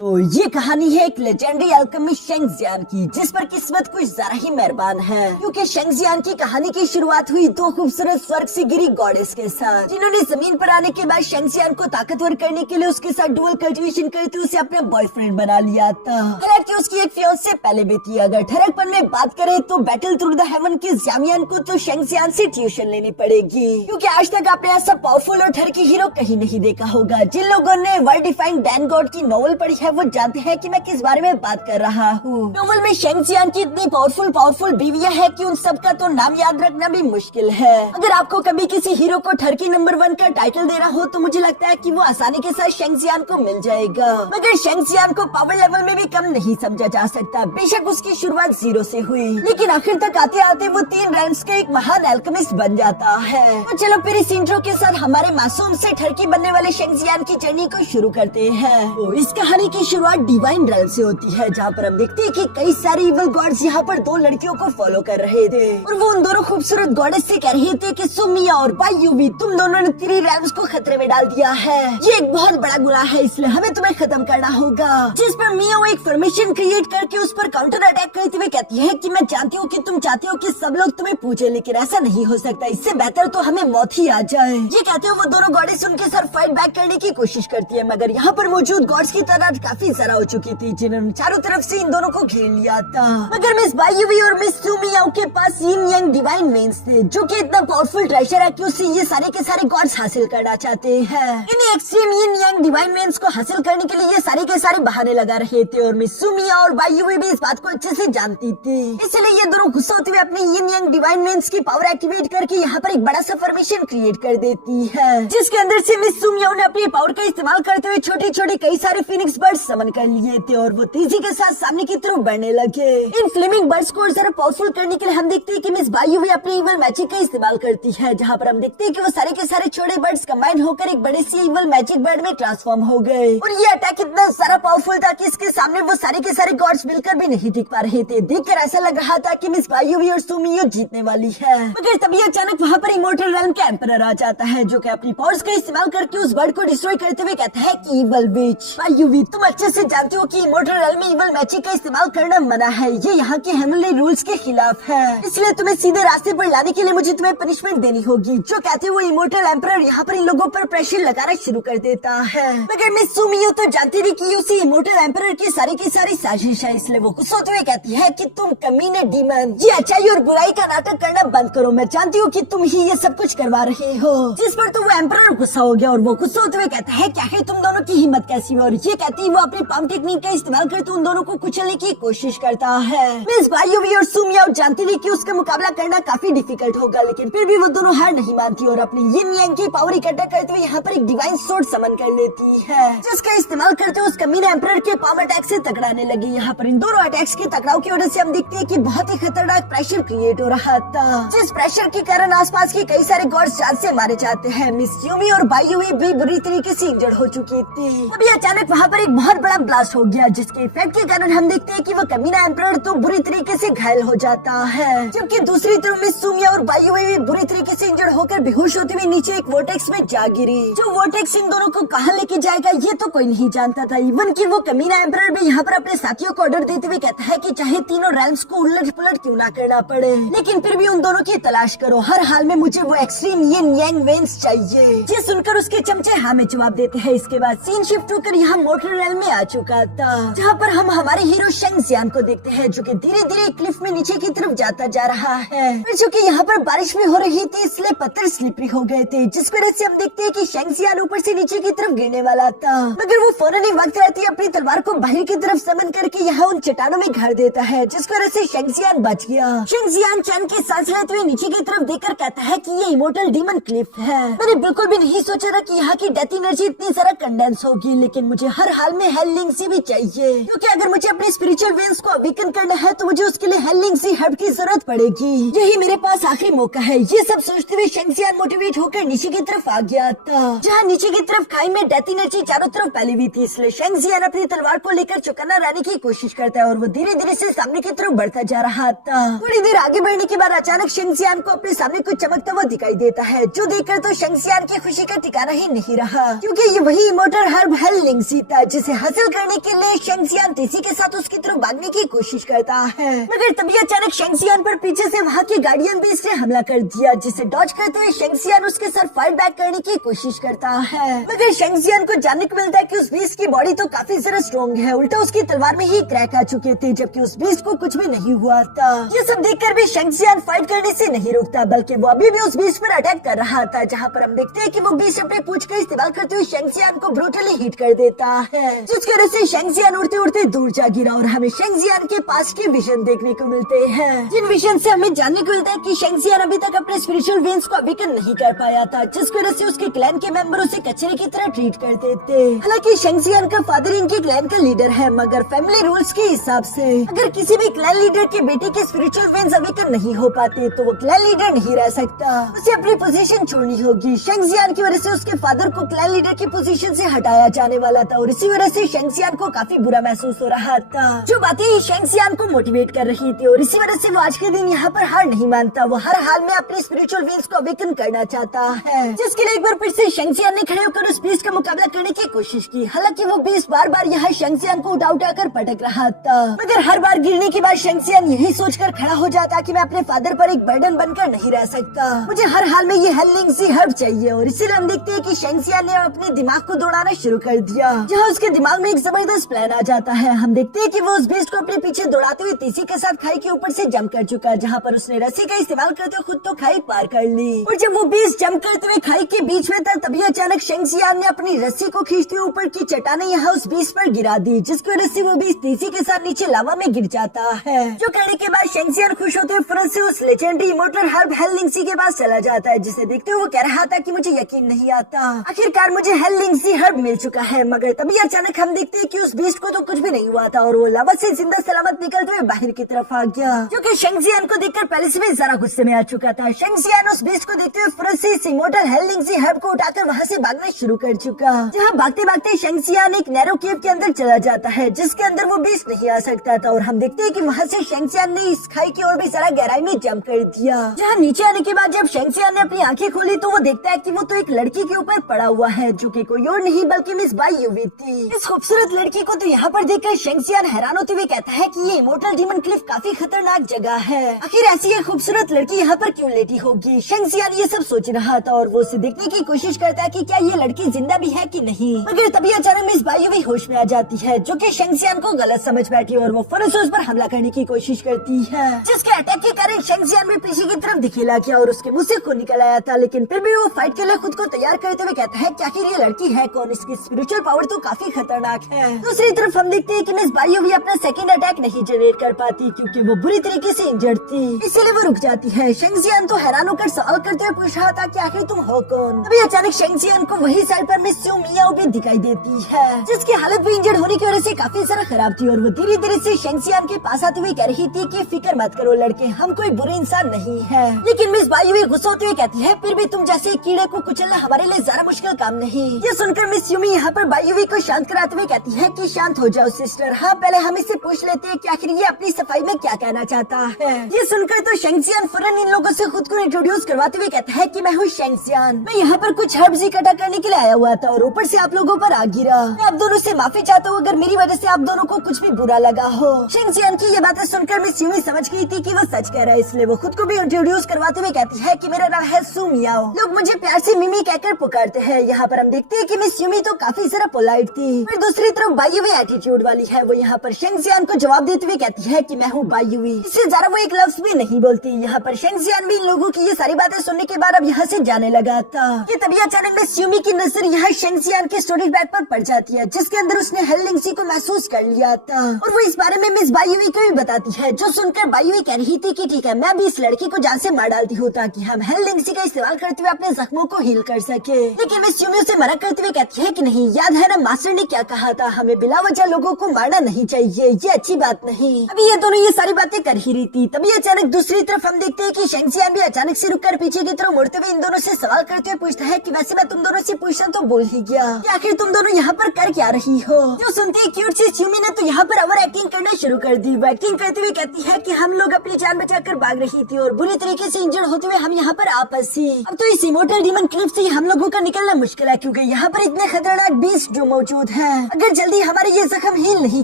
तो ये कहानी है एक लेजेंडरी अल्केमिस्ट शेंगजियान की, जिस पर किस्मत कुछ जरा ही मेहरबान है, क्योंकि शेंगजियान की कहानी की शुरुआत हुई दो खूबसूरत स्वर्ग से गिरी गॉडेस के साथ, जिन्होंने जमीन पर आने के बाद शेंगजियान को ताकतवर करने के लिए उसके साथ डुअल कल्टीवेशन करते उसे अपना बॉयफ्रेंड बना लिया था। हालांकि उसकी एक फियांसे पहले भी थी। अगर ठरकपन में बात करें तो बैटल थ्रू द हेवन के ज़ामियान को तो शेंगजियान से ट्यूशन लेनी पड़ेगी, क्योंकि आज तक आपने ऐसा पावरफुल और ठरकी हीरो कहीं नहीं देखा होगा। जिन लोगों ने वर्ल्ड डिफाइंग डैन गॉड की नॉवल पढ़ी है वो जानते हैं कि मैं किस बारे में बात कर रहा हूँ। नॉवल में शेंगजियान की इतनी पावरफुल बीवियां है कि उन सबका तो नाम याद रखना भी मुश्किल है। अगर आपको कभी किसी हीरो को ठरकी नंबर 1 का टाइटल देना हो तो मुझे लगता है कि वो आसानी के साथ शेंगजियान को मिल जाएगा। मगर शेंगजियान को पावर लेवल में भी कम नहीं समझा जा सकता। बेशक उसकी शुरुआत 0 से हुई, लेकिन आखिर तक आते आते वो 3 रैंक्स के एक महान अल्केमिस्ट बन जाता है। तो चलो फिर इस इंट्रो के साथ हमारे मासूम से ठरकी बनने वाले शेंगजियान की जर्नी को शुरू करते हैं। तो इस कहानी की शुरुआत डिवाइन रेल्म से होती है, जहाँ पर हम देखते हैं कि कई सारे इवल गॉड्स यहाँ पर 2 लड़कियों को फॉलो कर रहे थे और वो उन दोनों खूबसूरत गॉडेस से कह रहे थे कि सुमिया और बायुवी, तुम दोनों ने 3 रैम्स को खतरे में डाल दिया है। ये एक बहुत बड़ा गुनाह है, इसलिए हमें तुम्हें खत्म करना होगा। जिस पर मिया वो एक फॉर्मेशन क्रिएट करके उस पर काउंटर अटैक करते हुए कहती है कि मैं जानती हूँ कि तुम चाहते हो कि सब लोग तुम्हें पूछे, लेकिन ऐसा नहीं हो सकता। इससे बेहतर तो हमें मौत ही आ जाए। ये कहते हुए वो दोनों गॉडेस उनके साथ फाइट बैक करने की कोशिश करती है, मगर यहाँ पर मौजूद गॉड्स की तादाद काफी ज्यादा हो चुकी थी, जिन्होंने चारों तरफ से इन दोनों को घेर लिया था। मगर मिस बायुवी और मिस सुमिया के पास यिन यांग डिवाइन वेन्स थे, जो कि इतना पावरफुल ट्रेजर है कि उससे ये सारे के सारे गॉड्स हासिल करना चाहते हैं। In extreme yin Yang divine veins को हासिल करने के लिए ये सारे के सारे बहाने लगा रहे थे और मिस सुमिया और बायुवी भी इस बात को अच्छे से जानती थी। इसलिए ये दोनों गुस्सा होते हुए अपने यिन यांग डिवाइन वेन्स की पावर एक्टिवेट करके यहाँ पर एक बड़ा सा फॉर्मेशन क्रिएट कर देती है, जिसके अंदर से मिस सुमिया ने अपनी पावर का इस्तेमाल करते हुए छोटे छोटे कई सारे फिनिक्स बर्ड्स समन कर लिए थे और वो तेजी के साथ सामने की तरफ बढ़ने लगे। इन फ्लेमिंग बर्ड्स को जरा पावरफुल करने के लिए हम देखते हैं कि मिस बायुवी अपनी इवल मैजिक का इस्तेमाल करती है, जहाँ पर हम देखते हैं कि वो सारे के सारे छोटे बर्ड्स कंबाइन होकर एक बड़े सी इवल मैजिक बर्ड में ट्रांसफॉर्म हो गए और ये अटैक इतना सारा पावरफुल था कि इसके सामने वो सारे के सारे गॉड्स मिलकर भी नहीं टिक पा रहे थे। देखकर ऐसा लग रहा था कि मिस बायुवी और सुमियो जीतने वाली है, मगर तभी अचानक वहाँ पर इमोर्टल रेल्म का एम्परर आ जाता है, जो कि अपनी पावर्स का इस्तेमाल करके उस बर्ड को डिस्ट्रॉय करते हुए कहता है कि इवल विच, बायुवी तुम अच्छे से जानते हो कि इमोर्टल रेल्म में इवल मैजिक का इस्तेमाल करना मना है। ये यहाँ के हेवनली रूल्स के खिलाफ है, इसलिए तुम्हें सीधे रास्ते पर लाने के लिए मुझे तुम्हें पनिशमेंट देनी होगी। जो कहते हुए इमोर्टल एम्परर यहाँ पर इन लोगों पर प्रेशर लगाना शुरू कर देता है, मगर मिस सुमियो तो जानती थी कि उसी इमोर्टल एम्परर की सारी साजिश है, इसलिए वो गुस्सा होते हुए कहती है कि तुम कमीने डीमन, ये अच्छाई और बुराई का नाटक करना बंद करो। मैं जानती हूँ कि तुम ही ये सब कुछ करवा रहे हो। जिस पर तो वो एम्परर गुस्सा हो गया और वो गुस्सा होते हुए कहता है क्या है तुम दोनों की हिम्मत कैसी है, और ये कहती वो अपनी पाम टेक्निक का इस्तेमाल करते उन दोनों को कुचलने की कोशिश करता है। मिस बायुवी और सुमिया जानती थी कि उसका मुकाबला करना काफी डिफिकल्ट होगा, लेकिन फिर भी वो दोनों हार नहीं मानती और अपनी यिन यांग की पावर इकट्ठा करते हुए यहाँ पर एक डिवाइन सोर्ड समन कर लेती है, जिसका इस्तेमाल करते हुए उस कमीने एम्परर के पाम अटैक से टकराने लगी। यहाँ पर इन दोनों अटैक्स के टकराव की वजह से हम देखते हैं कि बहुत ही खतरनाक प्रेशर क्रिएट हो रहा था, जिस प्रेशर के कारण आसपास के कई सारे गॉड्स जान से मारे जाते हैं। मिस युमी और बायुवी भी बुरी तरीके से इंजर्ड हो चुकी थी। अभी अचानक वहाँ पर एक बहुत बड़ा ब्लास्ट हो गया, जिसके इफेक्ट के कारण हम देखते हैं कि वो कमीना एम्परर तो बुरी तरीके से घायल हो जाता है, जबकि दूसरी तरफ मिस सुमिया और बायुवी भी बुरी तरीके से इंजर्ड होकर बेहोश होते हुए नीचे एक वोर्टेक्स में जा गिरी। जो वोर्टेक्स इन दोनों को कहाँ लेके जाएगा ये तो कोई नहीं जानता था। इवन कि वो कमीना एम्परर भी यहाँ पर अपने साथियों को ऑर्डर देते हुए कहता है कि चाहे तीनों रैम्स को उलट पुलट क्यों ना करना पड़े, लेकिन फिर भी उन दोनों की तलाश करो। हर हाल में मुझे वो एक्सट्रीम यिन यांग वेन्स चाहिए। ये सुनकर उसके चमचे हाँ में जवाब देते हैं। इसके बाद सीन शिफ्ट होकर यहाँ मोर्टल रेल्म में आ चुका था, जहाँ पर हम हमारे हीरो शेंगजियान को देखते हैं, जो कि धीरे धीरे क्लिफ में नीचे की तरफ जाता जा रहा है। क्योंकि यहाँ पर बारिश भी हो रही थी, इसलिए पत्थर स्लिपरी हो गए थे, जिस वजह से हम देखते हैं कि शेंगजियान ऊपर से नीचे की तरफ गिरने वाला था, मगर वो फौरन ही वक्त रहती अपनी तलवार को बाहर की तरफ समन करके यहाँ उन चट्टानों में घर देता है, जिस वजह से शेंगजियान बच गया। शेंगजियान चैन की सांस लेते हुए नीचे की तरफ देखकर कहता है कि ये इमोर्टल डीमन क्लिफ है। मैंने बिल्कुल भी नहीं सोचा था कि यहाँ की डेथ एनर्जी इतनी सारा कंडेंस होगी, लेकिन मुझे हर हाल में हेल लिंग सी भी चाहिए, क्योंकि अगर मुझे अपने स्पिरिचुअल वेन्स को अवेकन करना है तो मुझे उसके लिए हेल लिंग सी हर्ब की जरूरत पड़ेगी। यही मेरे पास आखिरी मौका है। ये सब सोचते हुए शेंगजियान मोटिवेट होकर नीचे की तरफ आ गया था, जहाँ नीचे की तरफ खाई में डेथ एनर्जी चारों तरफ फैली हुई थी, इसलिए शेंगजियान अपनी तलवार को लेकर चौकन्ना रहने की कोशिश करता है और वो धीरे धीरे से सामने की तरफ बढ़ता जा रहा था। थोड़ी देर आगे बढ़ने के बाद अचानक शेंगजियान को अपने सामने कुछ चमकता हुआ दिखाई देता है, जो देखकर तो शेंगजियान की खुशी का ठिकाना ही नहीं रहा, क्योंकि ये वही इमोर्टल हर्ब हेल लिंग सी था, जिसे जिसे हासिल करने के लिए शेंगजियान तेजी के साथ उसकी तरफ भागने की कोशिश करता है, मगर तभी अचानक शेंगजियान पर पीछे से वहाँ के गार्डियन बीस्ट ने हमला कर दिया, जिसे डॉज करते हुए शेंगजियान उसके सर फाइट बैक करने की कोशिश करता है, मगर शेंगजियान को जानने को मिलता है कि उस बीस्ट की बॉडी तो काफी ज्यादा स्ट्रॉन्ग है, उल्टा उसकी तलवार में ही क्रैक आ चुके थे, जबकि उस बीस्ट को कुछ भी नहीं हुआ था। ये सब देखकर भी शेंगजियान फाइट करने से नहीं रुकता, बल्कि वो अभी भी उस बीस्ट पर अटैक कर रहा था, जहाँ पर हम देखते हैं कि वो बीस्ट अपने पूंछ का इस्तेमाल करते हुए शेंगजियान को ब्रूटली हिट कर देता है, जिसकी वजह से शेंगजियान उड़ते उड़ते दूर जा गिरा और हमें शेंगजियान के पास के विजन देखने को मिलते हैं, जिन विजन से हमें जानने को मिलता है कि शेंगजियान अभी तक अपने स्पिरिचुअल वेन्स को अवेकन नहीं कर पाया था, जिसकी वजह से उसके क्लैन के मेंबर उसे कचरे की तरह ट्रीट करते थे। हालांकि शेंगजियान का फादर इनके क्लैन का लीडर है, मगर फैमिली रूल्स के हिसाब से अगर किसी भी क्लैन लीडर के बेटे के स्पिरिचुअल वेन्स अवेकन नहीं हो पाते तो वो क्लैन लीडर नहीं रह सकता, उसे अपनी पोजीशन छोड़नी होगी। शेंगजियान की वजह से उसके फादर को क्लैन लीडर की पोजीशन से हटाया जाने वाला था और इसी वजह से शेंगजियान को काफी बुरा महसूस हो रहा था, जो बातें शेंगजियान को मोटिवेट कर रही थी, और इसी वजह से वो आज के दिन यहाँ पर हार नहीं मानता, वो हर हाल में अपनी स्पिरिचुअल वेन्स को अवेकन करना चाहता है, जिसके लिए एक बार फिर से शेंगजियान ने खड़े होकर उस बीस्ट का मुकाबला करने की कोशिश की। हालांकि वो बीस्ट बार बार यहाँ शेंगजियान को उठा कर पटक रहा था, मगर हर बार गिरने के बाद शेंगजियान यही सोचकर खड़ा हो जाता कि मैं अपने फादर पर एक बर्डन बनकर नहीं रह सकता, मुझे हर हाल में ये हेलिंग्सी हर्ब चाहिए, और इसीलिए हम देखते हैं कि शेंगजियान ने अपने दिमाग को दौड़ाना शुरू कर दिया, जहाँ उसके दिमाग में एक जबरदस्त प्लान आ जाता है। हम देखते हैं कि वो उस बीस्ट को अपने पीछे दौड़ाते हुए तेजी के साथ खाई के ऊपर से जंप कर चुका, जहाँ पर उसने रस्सी का इस्तेमाल करते हुए खुद तो खाई पार कर ली, और जब वो बीस्ट जंप करते हुए खाई के बीच में था तभी अचानक शेंगजियान ने अपनी रस्सी को खींचते हुए ऊपर की चट्टानें यहाँ उस बीस्ट पर गिरा दी, जिसकी वजह से वो बीस्ट तेजी के साथ नीचे लावा में गिर जाता है, जो करने के बाद शेंगजियान खुश होते हुए फौरन से उस लेजेंडरी इमोर्टल हर्ब हेलिंग्सी के पास चला जाता है, जिसे देखते हुए वो कह रहा था कि मुझे यकीन नहीं आता, आखिरकार मुझे हेलिंग्सी हर्ब मिल चुका है, मगर तभी अचानक हम देखते हैं कि उस बीस्ट को तो कुछ भी नहीं हुआ था और वो लावा से जिंदा सलामत निकलते हुए बाहर की तरफ आ गया, जो कि शेंगजियान को देखकर पहले से भी जरा गुस्से में आ चुका था। शेंगजियान उस बीस्ट को देखते हुए फौरन से इस इमोर्टल हेलिंग्सी हर्ब को उठाकर वहाँ से भागना शुरू कर चुका, जहाँ भागते भागते शेंगजियान एक नैरो केव के अंदर चला जाता है, जिसके अंदर वो बीस्ट नहीं आ सकता था, और हम देखते हैं कि वहाँ से शेंगजियान ने इस खाई की ओर भी जरा गहराई में जंप कर दिया, जहाँ नीचे आने के बाद जब शेंगजियान ने अपनी आंखें खोली तो वो देखता है कि वो तो एक लड़की के ऊपर पड़ा हुआ है, जो कि कोई और नहीं बल्कि मिस बाई यूवी थी। इस खूबसूरत लड़की को तो यहाँ पर देखकर शेंगजियान हैरान होते हुए कहता है कि ये इमोर्टल डीमन क्लिफ काफी खतरनाक जगह है, आखिर ऐसी एक खूबसूरत लड़की यहाँ पर क्यों लेटी होगी। शेंगजियान ये सब सोच रहा था और वो उसे देखने की कोशिश करता है कि क्या ये लड़की जिंदा भी है कि नहीं, मगर तभी अचानक मिस बाई यूवी होश में आ जाती है, जो कि शेंगजियान को गलत समझ बैठी और वो फौरन से उस पर हमला करने की कोशिश करती है, जिसके अटैक के कारण शेंगजियान में पीछे की तरफ दिखेला गया और उसके मुंह से खून निकल आया था, लेकिन फिर भी वो फाइट के लिए खुद को तैयार करते हुए कहता है कि आखिर ये लड़की है कौन, इसकी स्पिरिचुअल पावर तो काफी खतरनाक है। दूसरी तरफ हम देखते हैं कि मिस बाई यूवी अपना सेकंड अटैक नहीं जनरेट कर पाती क्योंकि वो बुरी तरीके से इंजर्ड थी, इसीलिए वो रुक जाती है। शेंगजियान तो हैरान होकर सवाल करते हुए पूछ रहा था कि आखिर तुम हो कौन। तभी अचानक शेंगजियान को वही साइड पर मिस स्यू मियाओ भी दिखाई देती है, जिसकी हालत भी इंजर्ड होने की वजह से काफी ज्यादा खराब थी, और वो धीरे धीरे से शेंगजियान के पास आते हुए कह रही थी कि फिक्र मत करो लड़के, हम कोई बुरे इंसान नहीं है। लेकिन मिस बाई यूवी गुस्सा होते हुए कहती है फिर भी तुम जैसे कीड़े को कुचलना हमारे लिए ज्यादा मुश्किल काम नहीं। ये सुनकर मिस यूमी यहाँ पर बाई यूवी को शांत कराते हुए कहती है कि शांत हो जाओ सिस्टर, हाँ पहले हम इससे पूछ लेते हैं कि आखिर ये अपनी सफाई में क्या कहना चाहता है। ये सुनकर तो शेंगजियान फौरन इन लोगों से खुद को इंट्रोड्यूस करवाते हुए कहता है कि मैं हूँ शेंगजियान, मैं यहाँ पर कुछ हर्ब्स इकट्ठा करने के लिए आया हुआ था और ऊपर से आप लोगों पर आ गिरा, मैं आप दोनों से माफी चाहता हूँ अगर मेरी वजह से आप दोनों को कुछ भी बुरा लगा हो। शेंगजियान की ये बातें सुनकर मिस यूमी समझ गई थी कि वो सच कह रहा है, इसलिए वो खुद को भी इंट्रोड्यूस करवाते हुए कहती है कि मेरा नाम है सू मियाओ, लोग मुझे प्यार से मिमी कहकर पुकारते हैं। यहाँ पर हम देखते हैं कि मिस यूमी तो काफी ज्यादा पोलाइट थी, फिर दूसरी तरफ बाई यूवी एटीट्यूड वाली है, वो यहाँ पर शेंगजियान को जवाब देते हुए कहती है कि मैं हूँ बाई यूवी, इससे ज्यादा वो एक लफ्ज भी नहीं बोलती। यहाँ पर शेंगजियान भी इन लोगों की ये सारी बातें सुनने के बाद अब यहाँ से जाने लगा था कि तभी अचानक मिस यूमी की नजर यहाँ शेंगजियान के स्टोरेज बैग पर पड़ जाती है, जिसके अंदर उसने हेलिंग्सी को महसूस कर लिया था, और वो इस बारे में मिस बाई यूवी को भी बताती है, जो सुनकर बाई यूवी कह रही थी कि ठीक है मैं भी इस लड़की को जान से मार डालती हूँ ताकि हम हेलिंग्सी का इस्तेमाल करते हुए अपने जख्मों को हील कर सके। लेकिन मिस यूमी उसे मना करते हुए कहती है कि नहीं, याद है ना मास्टर ने क्या कहा था, हमें बिला वजह लोगों को मारना नहीं चाहिए, ये अच्छी बात नहीं। अभी ये दोनों ये सारी बातें कर ही रही थी, तभी अचानक दूसरी तरफ हम देखते हैं कि शेंगजियान भी अचानक से रुककर पीछे की तरफ मुड़ते हुए इन दोनों से सवाल करते हुए पूछता है कि वैसे मैं तुम दोनों से पूछना तो भूल ही गया कि आखिर तुम दोनों यहाँ पर कर क्या रही हो। जो सुनते ही क्यूट सी यूमी ने तो यहाँ पर ओवर एक्टिंग करना शुरू कर दी। वो एक्टिंग करते हुए कहती है कि हम लोग अपनी जान बचाकर भाग रही थी और बुरी तरीके से इंजर्ड होते हुए हम यहाँ पर आपस ही, अब तो इस इमोर्टल डीमन क्लिफ से हम लोगों का निकलना मुश्किल है क्योंकि यहाँ पर इतने खतरनाक बीस्ट जो मौजूद हैं। अगर जल्दी हमारे ये जख्म हील नहीं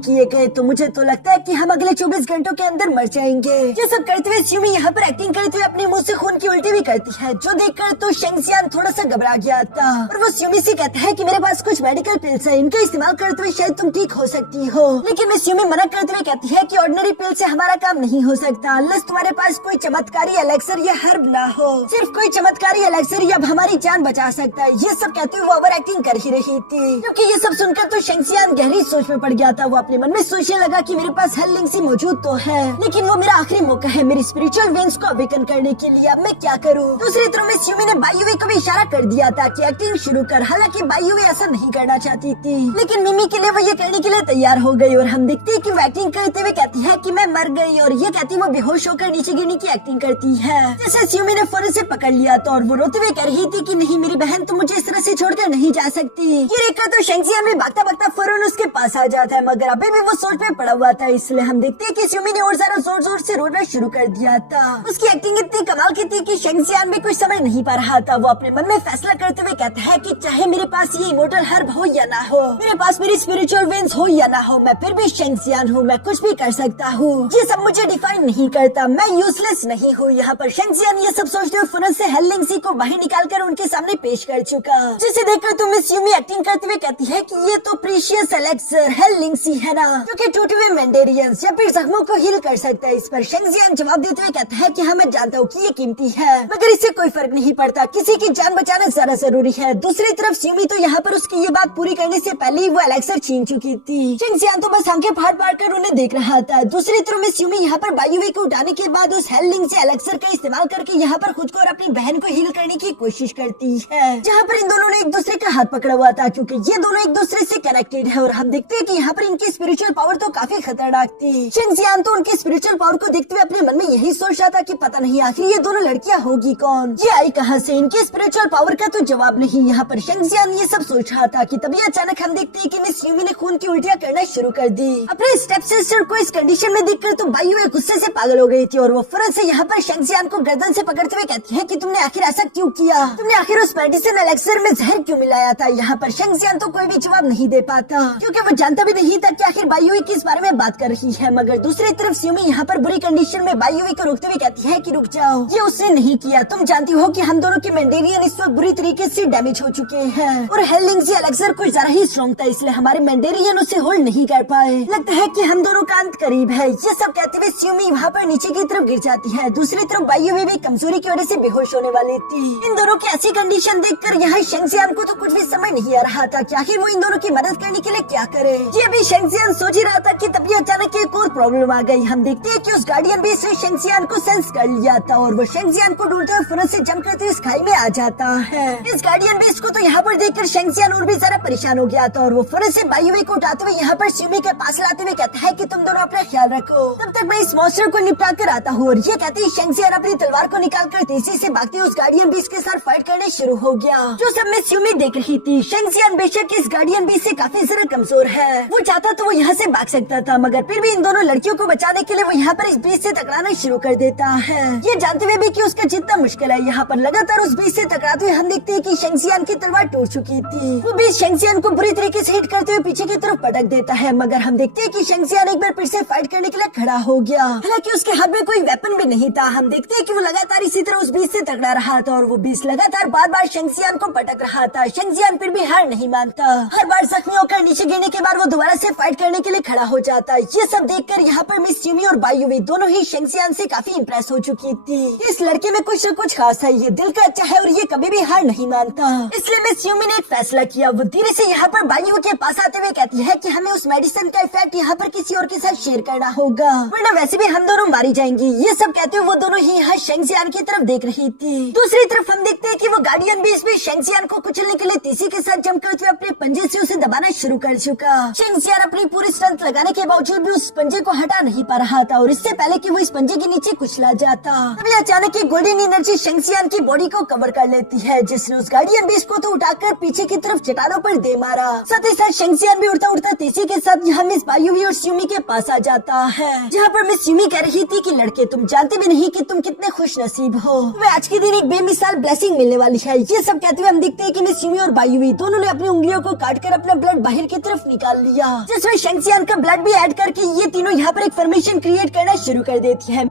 किए गए तो मुझे तो लगता है कि हम अगले 24 घंटों के अंदर मर जाएंगे। ये सब करते हुए स्यूमी यहाँ पर एक्टिंग करते हुए अपने मुंह से खून की उल्टी भी करती है, जो देखकर तो शेंगजियान थोड़ा सा घबरा गया था और वो स्यूमी से कहता है कि मेरे पास कुछ मेडिकल पिल्स है, इनका इस्तेमाल करते हुए शायद तुम ठीक हो सकती हो। लेकिन मैं स्यूमी मना करते हुए कहती है कि ऑर्डिनरी पिल से हमारा काम नहीं हो सकता अनलेस तुम्हारे पास कोई चमत्कारी एलेक्सर या हर्ब ना हो। सिर्फ कोई चमत्कारी एलेक्सर या हमारी जान बचा सकता है। ये सब कहते हुए वो ओवर एक्टिंग कर ही रही थी, क्योंकि ये सब सुनकर तो शेंगजियान गहरी सोच में पड़ गया था। वो अपने मन में सोचने लगा कि मेरे पास हेललिंग्सी मौजूद तो है, लेकिन वो मेरा आखिरी मौका है मेरी स्पिरिचुअल वेन्स को अवेकन करने के लिए। अब मैं क्या करूँ? दूसरी तरफ में स्यूमी ने बायुवे को भी इशारा कर दिया था कि एक्टिंग शुरू कर। हालांकि बायुवे ऐसा नहीं करना चाहती थी, लेकिन मिमी के लिए वो ये करने के लिए तैयार हो गई और हम देखते हैं कि वो एक्टिंग करते हुए कहती है कि मैं मर गई और ये कहती वो बेहोश होकर नीचे गिरने की एक्टिंग करती है। जैसे स्यूमी ने फौरन से पकड़ लिया था और वो रोते हुए कह रही थी कि नहीं मेरी बहन तो मुझे इस तरह से छोड़कर नहीं जा सकती। ये देखकर तो शेंगजियान भी भागता भागता फौरन उसके पास आ जाता है, मगर अभी भी वो सोच में पड़ा हुआ था। इसलिए हम देखते हैं कि स्यूमी ने और ज्यादा जोर जोर से रोना शुरू कर दिया था। उसकी एक्टिंग इतनी कमाल की थी कि शेंगजियान भी कुछ समझ नहीं पा रहा था। वो अपने मन में फैसला करते हुए कहता है कि चाहे मेरे पास ये इमोर्टल हर्ब हो या ना हो, मेरे पास मेरी स्पिरिचुअल वेन्स हो या ना हो, मैं फिर भी शेंगजियान हूँ, मैं कुछ भी कर सकता हूँ। ये सब मुझे डिफाइन नहीं करता, मैं यूजलेस नहीं हूँ। यहाँ पर शेंगजियान ये सब सोचते हुए फौरन से हेललिंग्सी को बाहर निकालकर उनके सामने पेश कर चुका, जिसे देखकर तो मिस यूमी एक्टिंग करते हुए कहती है कि ये तो प्रीशियस एलेक्सर हेललिंग्सी है ना, जो कि टूटे हुए मेंडेरियंस या फिर जख्मों को हील कर सकता है। इस पर शेंगजियान जवाब देते हुए कहता है कि हाँ मैं जानता हूँ कि ये कीमती है, मगर इससे कोई फर्क नहीं पड़ता, किसी की जान बचाना ज्यादा जरूरी है। दूसरी तरफ स्यूमी तो यहाँ पर उसकी ये बात पूरी करने से पहले ही वो एलेक्सर छीन चुकी थी। शेंगजियान तो बस आंखें फाड़ फाड़ कर उन्हें देख रहा था। दूसरी तरफ में स्यूमी यहाँ पर बायुवे को उठाने के बाद उस हेललिंग्सी एलेक्सर का इस्तेमाल करके यहाँ पर खुद को और अपनी बहन को हील करने की कोशिश करती है, जहाँ पर इन दोनों ने एक दूसरे का हाथ पकड़ा हुआ था, क्योंकि ये दोनों एक दूसरे से कनेक्टेड है। और हम देखते हैं कि यहाँ पर इनकी स्पिरिचुअल पावर तो काफी खतरनाक थी। शेंगजियान तो उनकी स्पिरिचुअल पावर को देखते हुए अपने मन में यही सोच रहा था कि पता नहीं आखिर ये दोनों लड़कियां होगी कौन, ये आई कहाँ से, इनकी स्पिरिचुअल पावर का तो जवाब नहीं। यहाँ पर शेंगजियान ये सब सोच रहा था कि तभी अचानक हम देखते हैं कि मिस यूमी ने खून की उल्टियां करना शुरू कर दी। अपने स्टेप सिस्टर को इस कंडीशन में देखकर तो बायुवे गुस्से से पागल हो गई थी और वो फौरन से यहाँ पर शेंगजियान को गर्दन से पकड़ते हुए कहती है कि तुमने आखिर ऐसा क्यों किया, तुमने आखिर उस मेडिसिन एलेक्सर में जहर क्यों मिलाया था। यहाँ पर शेंगजियान तो कोई भी जवाब नहीं दे पाता, क्योंकि वो जानता भी नहीं था कि आखिर बायुवे किस बारे में बात कर रही है। मगर दूसरी तरफ स्यूमी यहाँ पर बुरी कंडीशन में बायुवे को रोकते हुए कहती है कि रुक जाओ, ये उसने नहीं किया, तुम जानती हो कि हम दोनों के मेंडेरियन इस वक्त बुरी तरीके से डैमेज हो चुके हैं और हेललिंग्सी एलेक्सर कुछ ज्यादा ही स्ट्रॉन्ग था, इसलिए हमारे मेंडेरियन उसे होल्ड नहीं कर पाए। लगता है कि हम दोनों का अंत करीब है। ये सब कहते हुए स्यूमी वहाँ पर नीचे की तरफ गिर जाती है। दूसरी तरफ बायुवे भी कमजोरी की वजह से बेहोश होने वाली थी। इन दोनों की ऐसी कंडीशन देखकर यहाँ शेंगजियान को तो कुछ भी समझ नहीं आ रहा था कि आखिर वो इन दोनों की मदद करने के लिए क्या करे। ये भी शेंगजियान सोच ही रहा था कि तभी अचानक एक और प्रॉब्लम आ गई। हम देखते हैं कि उस गार्डियन भी से शेंगजियान को सेंस कर लिया था और वो शेंगजियान को ढूंढते हुए फौरन से जंप करते इस खाई में आ जाता है। इस गार्डियन बेस को तो यहाँ पर देखकर शेंगजियान और भी ज्यादा परेशान हो गया था और वो फौरन से बायुवे को उठाते हुए यहाँ पर स्यूमी के पास लाते हुए कहता है कि तुम दोनों अपना ख्याल रखो, तब तक मैं इस मॉन्स्टर को निपटा कर आता हूँ। और ये कहते ही शेंगजियान अपनी तलवार को निकाल कर तेजी से भागते उस गार्डियन बीस के साथ फाइट करने शुरू हो गया, जो सब में स्यूमी देख रही थी। शेंगजियान बेशक इस गार्डियन बीस से काफी ज्यादा कमजोर है, वो चाहता तो वो यहाँ से भाग सकता था, मगर फिर भी इन दोनों लड़कियों को बचाने के लिए वो यहाँ पर इस बीच से टकराना शुरू कर देता है। ये जानते हुए भी कि उसका जितना मुश्किल है, यहाँ पर लगातार उस बीच से टकराते हुए हम देखते हैं कि शेंगजियान की तलवार टूट चुकी थी। वो बीच शेंगजियान को बुरी तरीके से हिट करते हुए पीछे की तरफ पटक देता है, मगर हम देखते हैं कि शेंगजियान एक बार फिर से फाइट करने के लिए खड़ा हो गया। हालांकि उसके हाथ में कोई वेपन भी नहीं था। हम देखते हैं कि वो लगातार इसी तरह उस बीच से टकरा रहा था और वो बीच लगातार बार बार शेंगजियान को पटक रहा था। शेंगजियान फिर भी हार नहीं मानता। हर बार जख्मी होकर नीचे गिरने के बाद वो दोबारा से फाइट करने के लिए खड़ा हो जाता। ये सब देखकर यहाँ पर मिस यूमी और बायुवे दोनों ही शेंगजियान से काफी इम्प्रेस हो चुकी थी। इस लड़के में कुछ न कुछ खास है, ये दिल का अच्छा है और ये कभी भी हार नहीं मानता। इसलिए मिस यूमी ने एक फैसला किया। वो धीरे से यहाँ पर बायुवे के पास आते हुए कहती है कि हमें उस मेडिसिन का इफेक्ट यहाँ पर किसी और के साथ शेयर करना होगा, वरना वैसे भी हम दोनों मारी जाएंगी। ये सब कहते हुए वो दोनों ही यहाँ शेंगजियान की तरफ देख रही थी। दूसरी तरफ हम देखते हैं कि वो गार्डियन भी इसमें शेंगजियान को कुचलने के लिए तीसी के साथ जम करते हुए अपने पंजे से उसे दबाना शुरू कर चुका। शेंगजियान अपनी पूरी स्ट्रेंथ लगाने के बावजूद भी उस पंजे को हटा नहीं पा रहा था और इससे पहले कि वो इस पंजे के नीचे कुचला जाता, तभी अचानक एक गोल्डन एनर्जी शेंगजियान की बॉडी को कवर कर लेती है, जिसने उस गार्डियन बीस को तो उठाकर पीछे की तरफ चट्टानों पर दे मारा। साथ ही साथ शेंगजियान भी उड़ता उड़ता तीसी के साथ यहाँ मिस बायुवी और स्यूमी के पास आ जाता है, जहाँ पर मिस स्यूमी कह रही थी कि लड़के तुम जानते भी नहीं कि तुम कितने खुश नसीब हो, तुम्हें आज के दिन एक बेमिसाल ब्लेसिंग मिलने वाली है। ये सब कहते हुए हम देखते हैं कि मिस स्यूमी और बायुवी दोनों ने अपनी उंगलियों को काटकर अपने अपना ब्लड बाहर की तरफ निकाल लिया, जिसमें शेंगजियान का ब्लड भी ऐड करके ये तीनों यहाँ पर एक फॉर्मेशन क्रिएट करना शुरू कर देती है।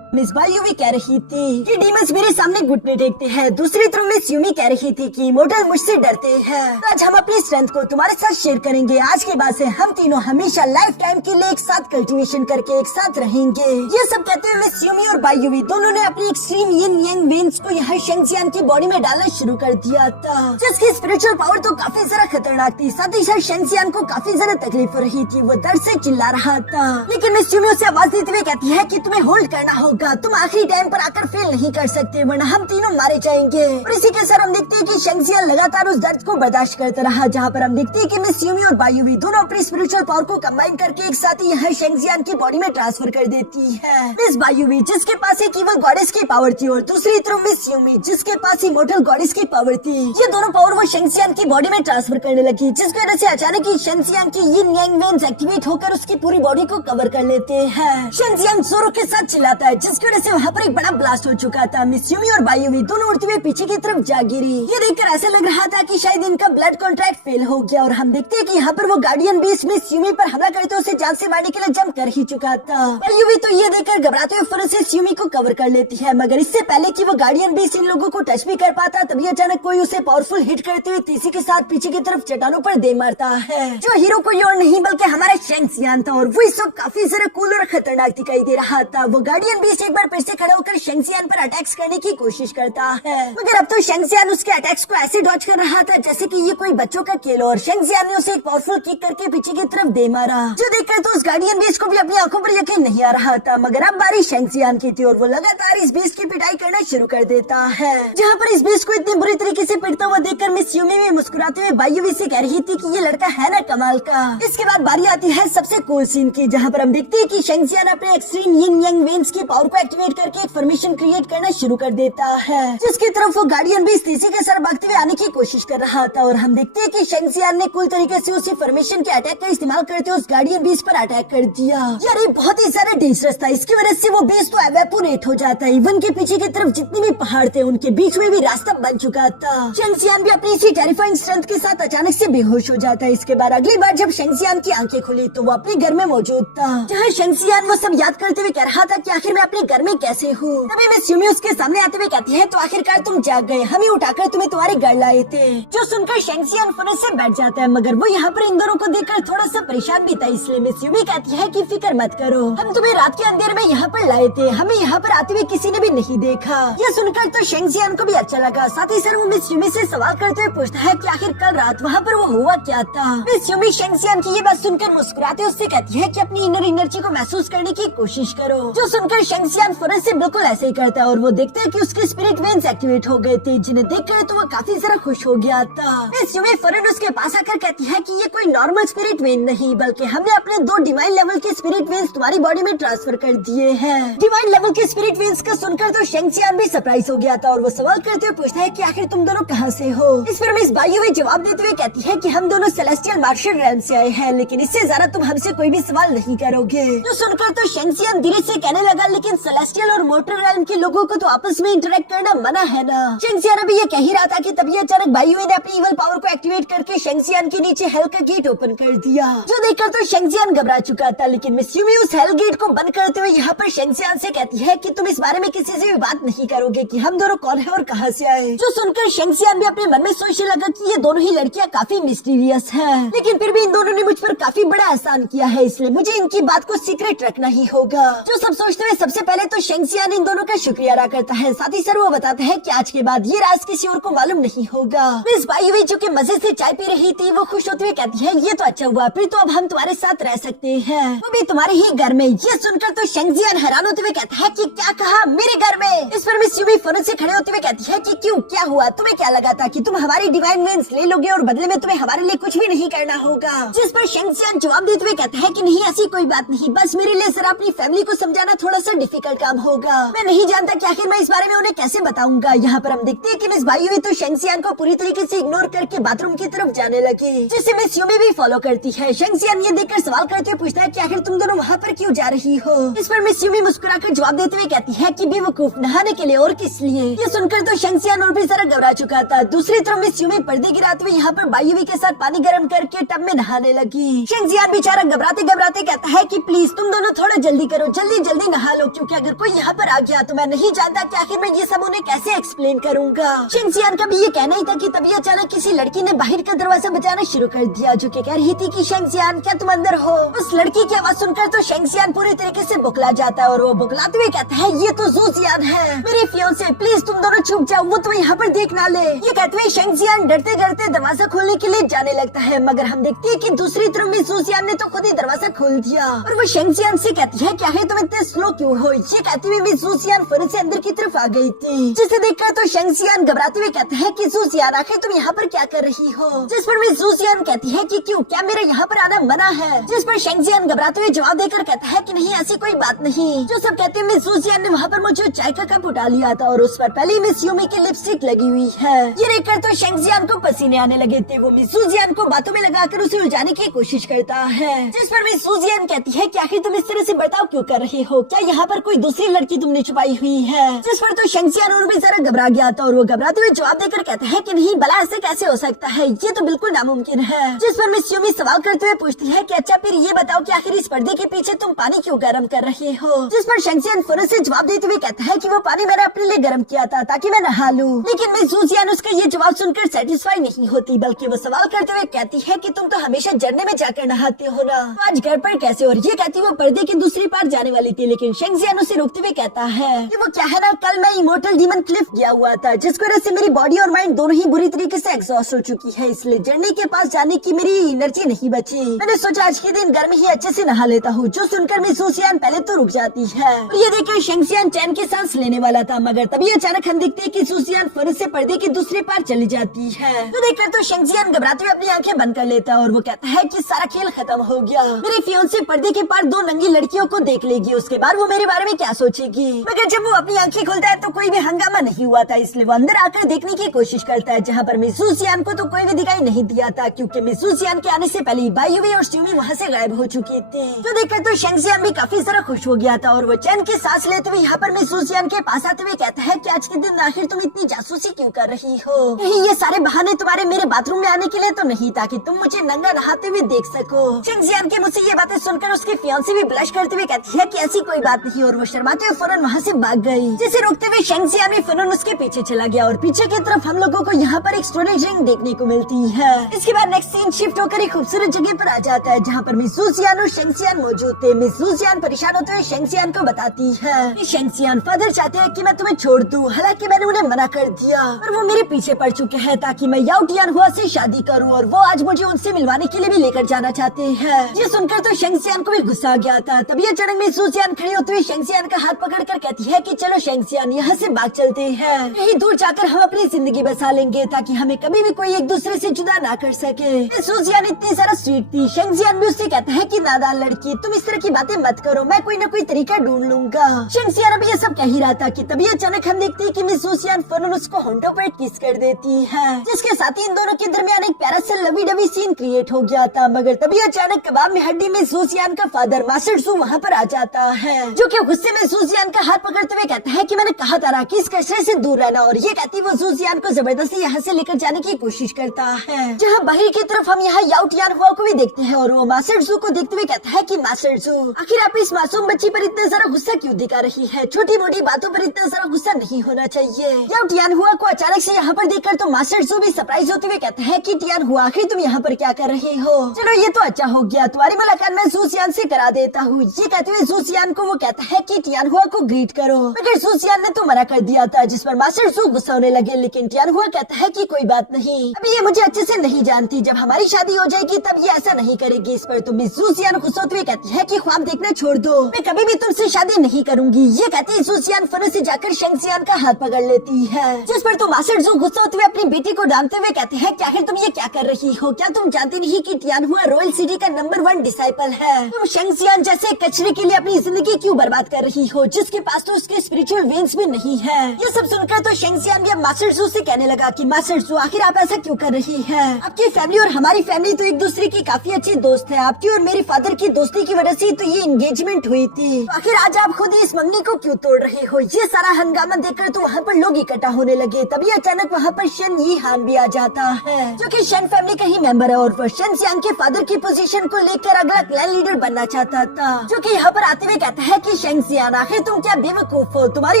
मिस बायुवी कह रही थी कि डीमंस मेरे सामने घुटने टेकते हैं। दूसरी तरफ मिस यूमी कह रही थी कि इमोर्टल मुझसे डरते हैं। तो आज हम अपनी स्ट्रेंथ को तुम्हारे साथ शेयर करेंगे। आज के बाद से हम तीनों हमेशा लाइफ टाइम के लिए एक साथ कल्टीवेशन करके एक साथ रहेंगे। ये सब कहते हुए मिस यूमी और बायुवी दोनों ने अपनी एक्सट्रीम यिन यांग वेन्स को यहाँ शेंगजियान की बॉडी में डालना शुरू कर दिया था, जिसकी स्पिरिचुअल पावर तो काफी ज्यादा खतरनाक थी। साथ ही साथ शेंगजियान को काफी ज्यादा तकलीफ हो रही थी, वो दर्द से चिल्ला रहा था। लेकिन मिस यूमी उसे आवाज देते हुए कहती है कि तुम्हें होल्ड करना होगा, तुम आखिरी टाइम पर आकर फेल नहीं कर सकते वरना हम तीनों मारे जाएंगे। और इसी के साथ हम देखते हैं कि शेंगजियान लगातार उस दर्द को बर्दाश्त करता रहा, जहाँ पर हम देखते हैं कि मिस यूमी और बायुवी दोनों अपनी स्पिरिचुअल पावर को कंबाइन करके एक साथ ही यहाँ शेंगजियान की बॉडी में ट्रांसफर कर देती है। मिस बायुवी जिसके पास एक इवल गॉडेस की पावर थी और दूसरी तरफ मिस यूमी जिसके पास इमोर्टल गॉडेस की पावर थी, ये दोनों पावर वो शेंगजियान की बॉडी में ट्रांसफर करने लगी, जिसकी वजह से अचानक ही शेंगजियान की यिन यांग वेन्स एक्टिवेट होकर उसकी पूरी बॉडी को कवर कर लेते हैं। शेंगजियान जोरों के साथ चिल्लाता है, जिसकी वजह से वहाँ पर एक बड़ा ब्लास्ट हो चुका था। मिस यूमी और बायुवी दोनों उड़ते हुए पीछे की तरफ जा गिरी। ये देखकर ऐसा लग रहा था कि शायद इनका ब्लड कॉन्ट्रैक्ट फेल हो गया। और हम देखते हैं कि यहाँ पर वो गार्डियन बीस्ट मिस यूमी पर हमला करते उसे जान से मारने के लिए जंप कर ही चुका था। बायुवी तो ये देखकर घबराते हुए फौरन से यूमी को कवर कर लेती है, मगर इससे पहले कि वो गार्डियन बीस्ट इन लोगों को टच भी कर पाता, तभी अचानक कोई उसे पावरफुल हिट करते हुए तीसी के साथ पीछे की तरफ चट्टानों पर दे मारता है, जो हीरो कोई और नहीं बल्कि हमारा शेंगजियान था। और वो इस वक्त काफी ज्यादा कूल और खतरनाक दिखाई दे रहा था। वो गार्डियन बीस्ट एक बार फिर से खड़ा होकर शेंगजियान पर अटैक्स करने की कोशिश करता है, मगर अब तो शेंगजियान उसके अटैक्स को ऐसे डॉज कर रहा था जैसे कि ये कोई बच्चों का खेल। और शेंगजियान ने उसे एक पावरफुल किक करके पीछे की तरफ दे मारा, जो देखकर तो उस गार्डियन बीस्ट को भी अपनी आंखों पर यकीन नहीं आ रहा था। मगर अब बारी शेंगजियान की थी और वो लगातार इस बीस्ट की पिटाई करना शुरू कर देता है, जहाँ पर इस बीस्ट को इतनी बुरी तरीके से पिटता हुआ देखकर मिस यूमी में मुस्कुराते हुए बायुवी से कह रही थी कि ये लड़का है ना कमाल का। इसके बाद बारी आती है सबसे कूल सीन की, जहाँ पर हम देखते हैं कि शेंगजियान अपने एक्सट्रीम यिन यांग वेन्स की पावर को एक्टिवेट करके एक फॉर्मेशन क्रिएट करना शुरू कर देता है, जिसकी तरफ वो गार्डियन बीस्ट तीसी के साथ भागते हुए आने की कोशिश कर रहा था। और हम देखते हैं कि शेंगजियान ने कुल तरीके से उसी फॉर्मेशन के अटैक का इस्तेमाल करते हुए उस गार्डियन बीस्ट पर अटैक कर दिया। यार ये बहुत ही ज्यादा डेंजरस था, इसकी वजह से वो बीस्ट तो एवेपोरेट हो जाता है। इवन के पीछे की तरफ जितने भी पहाड़ थे उनके बीच में भी रास्ता बन चुका था। शेंगजियान भी अपनी इसी टेरिफाइंग स्ट्रेंथ के साथ अचानक से बेहोश हो जाता है। इसके बाद अगली बार जब शेंगजियान की आंखें खुली तो वो अपने घर में मौजूद था, जहाँ शेंगजियान वो सब याद करते हुए कह रहा था कि आखिर मैं अपने घर में कैसे हूँ। तभी मिस यूमी उसके सामने आते हुए कहती है, तो आखिरकार तुम जाग गए, हमें उठाकर तुम्हें तुम्हारे घर लाए थे। जो सुनकर शेंगजियान फौरन से बैठ जाता है, मगर वो यहाँ पर इन दोनों को देखकर थोड़ा सा परेशान भी था। इसलिए मिस यूमी कहती है कि फिक्र मत करो, हम तुम्हें रात के अंधेरे में यहाँ पर लाए थे, हमें यहाँ पर आते हुए किसी ने भी नहीं देखा। ये सुनकर तो शेंगजियान को भी अच्छा लगा। साथ ही सर वो मिस यूमी से सवाल करते हुए पूछता है कि आखिर कल रात वहाँ पर वो हुआ क्या था। मिस यूमी शेंगजियान की ये बात सुनकर मुस्कुराते हुए उससे कहती है कि अपनी इनर एनर्जी को महसूस करने की कोशिश करो। जो सुनकर शेंगजियान फौरन से बिल्कुल ऐसे ही करता है और वो देखते हैं कि उसके स्पिरिट वेन्स एक्टिवेट हो गए थे, जिन्हें देखकर तो वो काफी ज्यादा खुश हो गया था। मिस यूमी फौरन उसके पास आकर कहती है कि ये कोई नॉर्मल स्पिरिट वेन नहीं, बल्कि हमने अपने 2 डिवाइन लेवल के स्पिरिट वेन्स तुम्हारी बॉडी में ट्रांसफर कर दिए हैं। डिवाइन लेवल के स्पिरिट वेन्स का सुनकर तो शेंगजियान भी सरप्राइज हो गया था और वो सवाल करते हुए पूछता है कि आखिर तुम दोनों कहाँ से हो। इस पर मिस बायुवी जवाब देते हुए कहती है कि हम दोनों सेलेस्टियल मार्शियल रेल्म से आए हैं, लेकिन इससे ज्यादा तुम हमसे कोई भी सवाल नहीं करोगे। जो सुनकर तो शेंगजियान धीरे से कहने लगा, लेकिन सेलेस्टियल और मोर्टल रेल्म के लोगों को तो आपस में इंटरेक्ट करना मना है ना। शेंगजियान अभी ये कह ही रहा था कि तभी अचानक बायुवी ने अपनी इवल पावर को एक्टिवेट करके शेंगजियान के नीचे हेल का गेट ओपन कर दिया, जो देखकर तो शेंगजियान घबरा चुका था। लेकिन मिस यूमी उस हेल गेट को बंद करते हुए यहाँ पर शेंगजियान से कहती है कि तुम इस बारे में किसी से भी बात नहीं करोगे कि हम दोनों कौन है और कहाँ से आए। जो सुनकर शेंगजियान भी अपने मन में सोचने लगा कि ये दोनों ही लड़कियाँ काफी मिस्टीरियस है, लेकिन फिर भी इन दोनों ने मुझ पर काफी बड़ा एहसान किया है, इसलिए मुझे इनकी बात को सीक्रेट रखना ही होगा। जो सब सोचते हुए सबसे पहले तो शेंगजियान इन दोनों का शुक्रिया अदा करता है। साथ ही सर वो बताते हैं कि आज के बाद ये राज किसी और को मालूम नहीं होगा। मिस बायुवी जो कि मजे से चाय पी रही थी, वो खुश होते हुए कहती है, ये तो अच्छा हुआ, फिर तो अब हम तुम्हारे साथ रह सकते हैं, वो भी तुम्हारे ही घर में। ये सुनकर तो शेंगजियान हैरान होते हुए कहता है कि क्या कहा, मेरे घर में। इस पर मिस यूमी फौरन से खड़े होते हुए कहती है कि क्यों, क्या हुआ, तुम्हें क्या लगा था कि तुम हमारी डिवाइन वेन्स ले लोगे और बदले में तुम्हें हमारे लिए कुछ भी नहीं करना होगा। जिस पर शेंगजियान जवाब देते हुए कहता है कि नहीं, ऐसी कोई बात नहीं, बस मेरे लिए जरा अपनी फैमिली को समझाना थोड़ा सा डिफिकल्ट काम होगा। मैं नहीं जानता कि आखिर मैं इस बारे में उन्हें कैसे बताऊंगा। यहाँ पर हम देखते हैं कि मिस बायुवी तो शेंगसियान को पूरी तरीके से इग्नोर करके बाथरूम की तरफ जाने लगी, जिसे मिस यूमी भी फॉलो करती है। शेंगसियान ये देखकर सवाल करते हुए पूछता है कि आखिर तुम दोनों वहाँ पर क्यों जा रही हो। इस पर मिस यूमी मुस्कुराकर जवाब देते हुए कहती है कि बेवकूफ, नहाने के लिए और किस लिए। ये सुनकर तो शेंगसियान और भी जरा घबरा चुका था। दूसरी तरफ मिस यूमी पर्दे गिराते हुए यहाँ पर बायुवी के साथ पानी गर्म करके टब में नहाने लगी। शेंगसियान बेचारा घबराते घबराते कहता है कि प्लीज तुम दोनों थोड़ा जल्दी करो, जल्दी जल्दी नहा लो, क्योंकि अगर कोई यहाँ पर आ गया तो मैं नहीं जानता कि आखिर मैं ये सब उन्हें कैसे एक्सप्लेन करूंगा। शेंगसियान का भी ये कहना ही था कि तभी अचानक किसी लड़की ने बाहर का दरवाजा बजाना शुरू कर दिया, जो कि कह रही थी कि शेंगसियान क्या तुम अंदर हो। उस लड़की की आवाज सुनकर तो शेंगसियान पूरी तरीके से बुकला जाता है और वो बुकलाते हुए कहता है ये तो ज़ूज़ियान है, मेरे फियांसे, प्लीज तुम दोनों छुप जाओ, वो तो यहाँ पर देख ना ले। ये कहते हुए शेंगसियान डरते डरते दरवाजा खोलने के लिए जाने लगता है, मगर हम देखते हैं कि दूसरी तरफ मिस ज़ूज़ियान ने तो खुद ही दरवाजा खोल दिया और वो शेंगसियान से कहती है क्या है तुम इतने स्लो क्यों हो। ये कहती हुई मिस ज़ूज़ियान फौरन से अंदर की तरफ आ गई थी, जिसे देखकर तो शेंगसियान घबराते हुए कहता है कि ज़ूज़ियान आखिर तुम यहाँ पर क्या कर रही हो। जिस पर मिस ज़ूज़ियान कहती है कि क्यों, क्या मेरा यहाँ पर आना मना है। जिस पर शेंगसियान घबराते हुए जवाब देकर कहता है कि नहीं ऐसी कोई बात नहीं। जो सब कहते हैं मिस ज़ूज़ियान ने वहाँ पर मुझे चाय का कप उठा लिया था और उस पर पहले मिस यूमी की लिपस्टिक लगी हुई है। ये देखकर तो शेंगसियान को पसीने आने लगे थे। वो मिस ज़ूज़ियान को बातों में लगाकर उसे उलझाने की कोशिश करता है, जिस पर मिस ज़ूज़ियान कहती है कि आखिर तुम इस तरह से बर्ताव क्यों कर रहे हो, क्या यहाँ पर कोई दूसरी लड़की तुमने छुपाई हुई है। जिस पर तो शेंगसियान और भी जरा घबरा गया था और वो घबराते हुए जवाब देकर कहता है कि नहीं भला ऐसे कैसे हो सकता है, ये तो बिल्कुल नामुमकिन है। जिस पर मिस यूमी सवाल करते हुए पूछती है कि अच्छा फिर ये बताओ कि आखिर इस पर्दे के पीछे तुम पानी क्यों गर्म कर रहे हो। जिस पर शेंगसियान फौरन से जवाब देते हुए कहता है कि वो पानी मैंने अपने लिए गर्म किया था ताकि मैं नहा लूं। लेकिन मिस ज़ूज़ियान उसका ये जवाब सुनकर सेटिस्फाई नहीं होती, बल्कि वो सवाल करते हुए कहती है कि तुम तो हमेशा झरने में जाकर नहाते हो ना, तो आज घर पर कैसे। और ये कहती वो पर्दे की दूसरी पार जाने वाली थी, लेकिन शेंगसियान उसे रोकते हुए कहता है कि वो क्या है ना, कल मैं इमोर्टल डीमन क्लिफ गया हुआ था, जिसकी वजह से मेरी बॉडी और माइंड दोनों ही बुरी तरीके से एग्जॉस्ट हो चुकी है, इसलिए झरने के पास जाने की मेरी एनर्जी नहीं बची। मैंने सोचा आज के दिन घर में ही अच्छे से नहा लेता हूँ। जो सुनकर मिस ज़ूज़ियान पहले तो रुक जाती है और ये देखकर शेंगसियान चैन की सांस लेने वाला था, मगर तभी अचानक हम देखते हैं कि ज़ूज़ियान फौरन से पर्दे की दूसरी पार चली जाती है। तो देखकर तो शेंगसियान घबराते हुए अपनी आंखें बंद कर लेता है और वो कहता है कि सारा खेल खत्म हो गया, मेरे फियांसे पर्दे के पार दो नंगी लड़कियों को देख लेगी, उसके बाद वो मेरे बारे में क्या सोचेगी। मगर जब वो अपनी आंखें खोलता है तो कोई भी हंगामा नहीं हुआ था, इसलिए वो अंदर आकर देखने की कोशिश करता है, जहाँ पर मिस ज़ूज़ियान को तो कोई भी दिखाई नहीं दिया था, क्योंकि मिस ज़ूज़ियान के आने से पहले बायुवी और यूमी वहाँ से गायब हो चुकी थी। तो देखकर तो शेंगसियान भी काफी सारा खुश हो गया था और वो चैन की सांस लेते हुए यहाँ पर मिस ज़ूज़ियान के पास आते हुए कहता है कि आज के दिन आखिर तुम इतनी जासूसी क्यों कर रही हो। कहीं ये सारे बहाने तुम्हारे मेरे बाथरूम में आने के लिए तो नहीं, ताकि तुम मुझे नंगा नहाते हुए देख सको। शेंगसियान के मुझसे ये बातें सुनकर उसकी फियांसी भी ब्लश करते हुए कहती है कि ऐसी कोई बात नहीं, और वो शर्माते हुए फौरन वहाँ से भाग गई। जिसे रोकते हुए शेंगसियान भी फौरन उसके पीछे चला गया और पीछे की तरफ हम लोगों को यहाँ पर एक स्टोरेज रिंग देखने को मिलती है। इसके बाद नेक्स्ट सीन शिफ्ट होकर एक खूबसूरत जगह पर आ जाता है, जहाँ पर मिस ज़ूज़ियान और शेंगसियान मौजूद थे। मिस ज़ूज़ियान परेशान होते हुए शेंगसियान को बताती है कि शेंगसियान फादर चाहते हैं कि मैं तुम्हें छोड़ दूं, हालांकि मैंने उन्हें मना कर दिया और वो मेरे पीछे पड़ चुके हैं ताकि मैं याओ टियानहुआ से शादी करूं, और वो आज मुझे उनसे मिलवाने के लिए भी लेकर जाना चाहते हैं। ये सुनकर तो शेंगसियान को भी गुस्सा आ गया था। तभी अचानक मिस ज़ूज़ियान खड़ी होते हुए शेंगसियान का हाथ पकड़कर कहती है कि चलो शेंगसियान यहाँ से भाग चलते हैं, कहीं दूर जाकर हम अपनी जिंदगी बसा लेंगे ताकि हमें कभी भी कोई एक दूसरे से जुदा ना कर सके। मिस ज़ूज़ियान इतनी सारा स्वीट थी। शेंगसियान भी उससे कहता है कि नादान लड़की, तुम इस तरह की बातें मत करो, मैं कोई न कोई तरीका ढूंढ लूंगा। शेंगसियान अभी ये सब कह ही रहा था कि तभी अचानक हम देखते हैं कि मिस ज़ूज़ियान फौरन उसको होंठों पर किस कर देती है, जिसके साथ ही इन दोनों के दरमियान एक प्यारा सा लवी डवी सीन क्रिएट हो गया था। मगर तभी अचानक कबाब में हड्डी में ज़ूज़ियान का फादर मास्टर ज़ू वहाँ पर आ जाता है, जो कि गुस्से में ज़ूज़ियान का हाथ पकड़ते हुए कहता है कि मैंने कहा था कि इस कचरे से दूर रहना, और ये कहती वो ज़ूज़ियान को जबरदस्ती यहाँ से लेकर जाने की कोशिश करता है। जहाँ बाहर की तरफ हम यहाँ याओ टियानहुआ को भी देखते हैं और वो मास्टर ज़ू को देखते हुए कहता है कि मास्टर ज़ू, आखिर आप इस मासूम बच्ची पर इतना सारा गुस्सा क्यों दिखा रही है, छोटी मोटी बातों पर इतना सारा गुस्सा नहीं होना चाहिए। याओ टियानहुआ को अचानक से यहाँ पर देखकर तो मास्टर ज़ू भी सरप्राइज होते हुए कहता है कि टियानहुआ आखिर तुम यहाँ पर क्या कर रहे हो। चलो ये तो अच्छा हो गया, तुम्हारी मुलाकात मैं ज़ूज़ियान से करा देता हूँ। ये कहते हुए ज़ूज़ियान को वो कहता है कि टियानहुआ को ग्रीट करो, मगर ज़ूज़ियान ने तो मना कर दिया था, जिस पर मास्टर ज़ू गुस्सा होने लगे। लेकिन टियानहुआ कहता है कि कोई बात नहीं, अभी ये मुझे अच्छे से नहीं जानती, जब हमारी शादी हो जाएगी तब ये ऐसा नहीं करेगी। इस पर तो मिस ज़ूज़ियान गुस्सा होते हुए कहती है कि ख्वाब देखना छोड़ दो, मैं कभी भी तुमसे शादी नहीं करूंगी। ये कहती ज़ूज़ियान फौरन से जाकर शेंगसियान का हाथ पकड़ लेती है, जिस पर तो मास्टर ज़ू गुस्सा होते हुए अपनी बेटी को डांटते हुए कहते हैं कि आखिर तुम ये क्या कर रही हो, क्या तुम जानती नहीं कि टियानहुआ रॉयल सिटी का नंबर 1 डिसाइपल है। तुम शेंगसियान जैसे कचरे के लिए अपनी जिंदगी क्यों बर्बाद बात कर रही हो, जिसके पास तो उसके स्पिरिचुअल वेन्स भी नहीं है। ये सब सुनकर तो शेंगजियान भी अब मास्टर जू से कहने लगा कि मास्टर जू आखिर आप ऐसा क्यों कर रही है? आपकी फैमिली और हमारी फैमिली तो एक दूसरे की काफी अच्छी दोस्त है। आपकी और मेरे फादर की दोस्ती की वजह से तो ये एंगेजमेंट हुई थी। तो आखिर आज आप खुद इस मंगनी को क्यों तोड़ रहे हो? ये सारा हंगामा देखकर तो वहाँ पर लोग इकट्ठा होने लगे। तभी अचानक वहाँ पर शन यी हान भी आ जाता है, जो कि शन फैमिली का ही मेंबर है और वह शेंगजियान के फादर की पोजीशन को लेकर अगला क्लैन लीडर बनना चाहता था। जो कि यहाँ पर आते हुए कहता है कि शेंगजियान आखिर तुम क्या बेवकूफ हो? तुम्हारी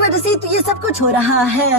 वजह से तो ये सब कुछ हो रहा है।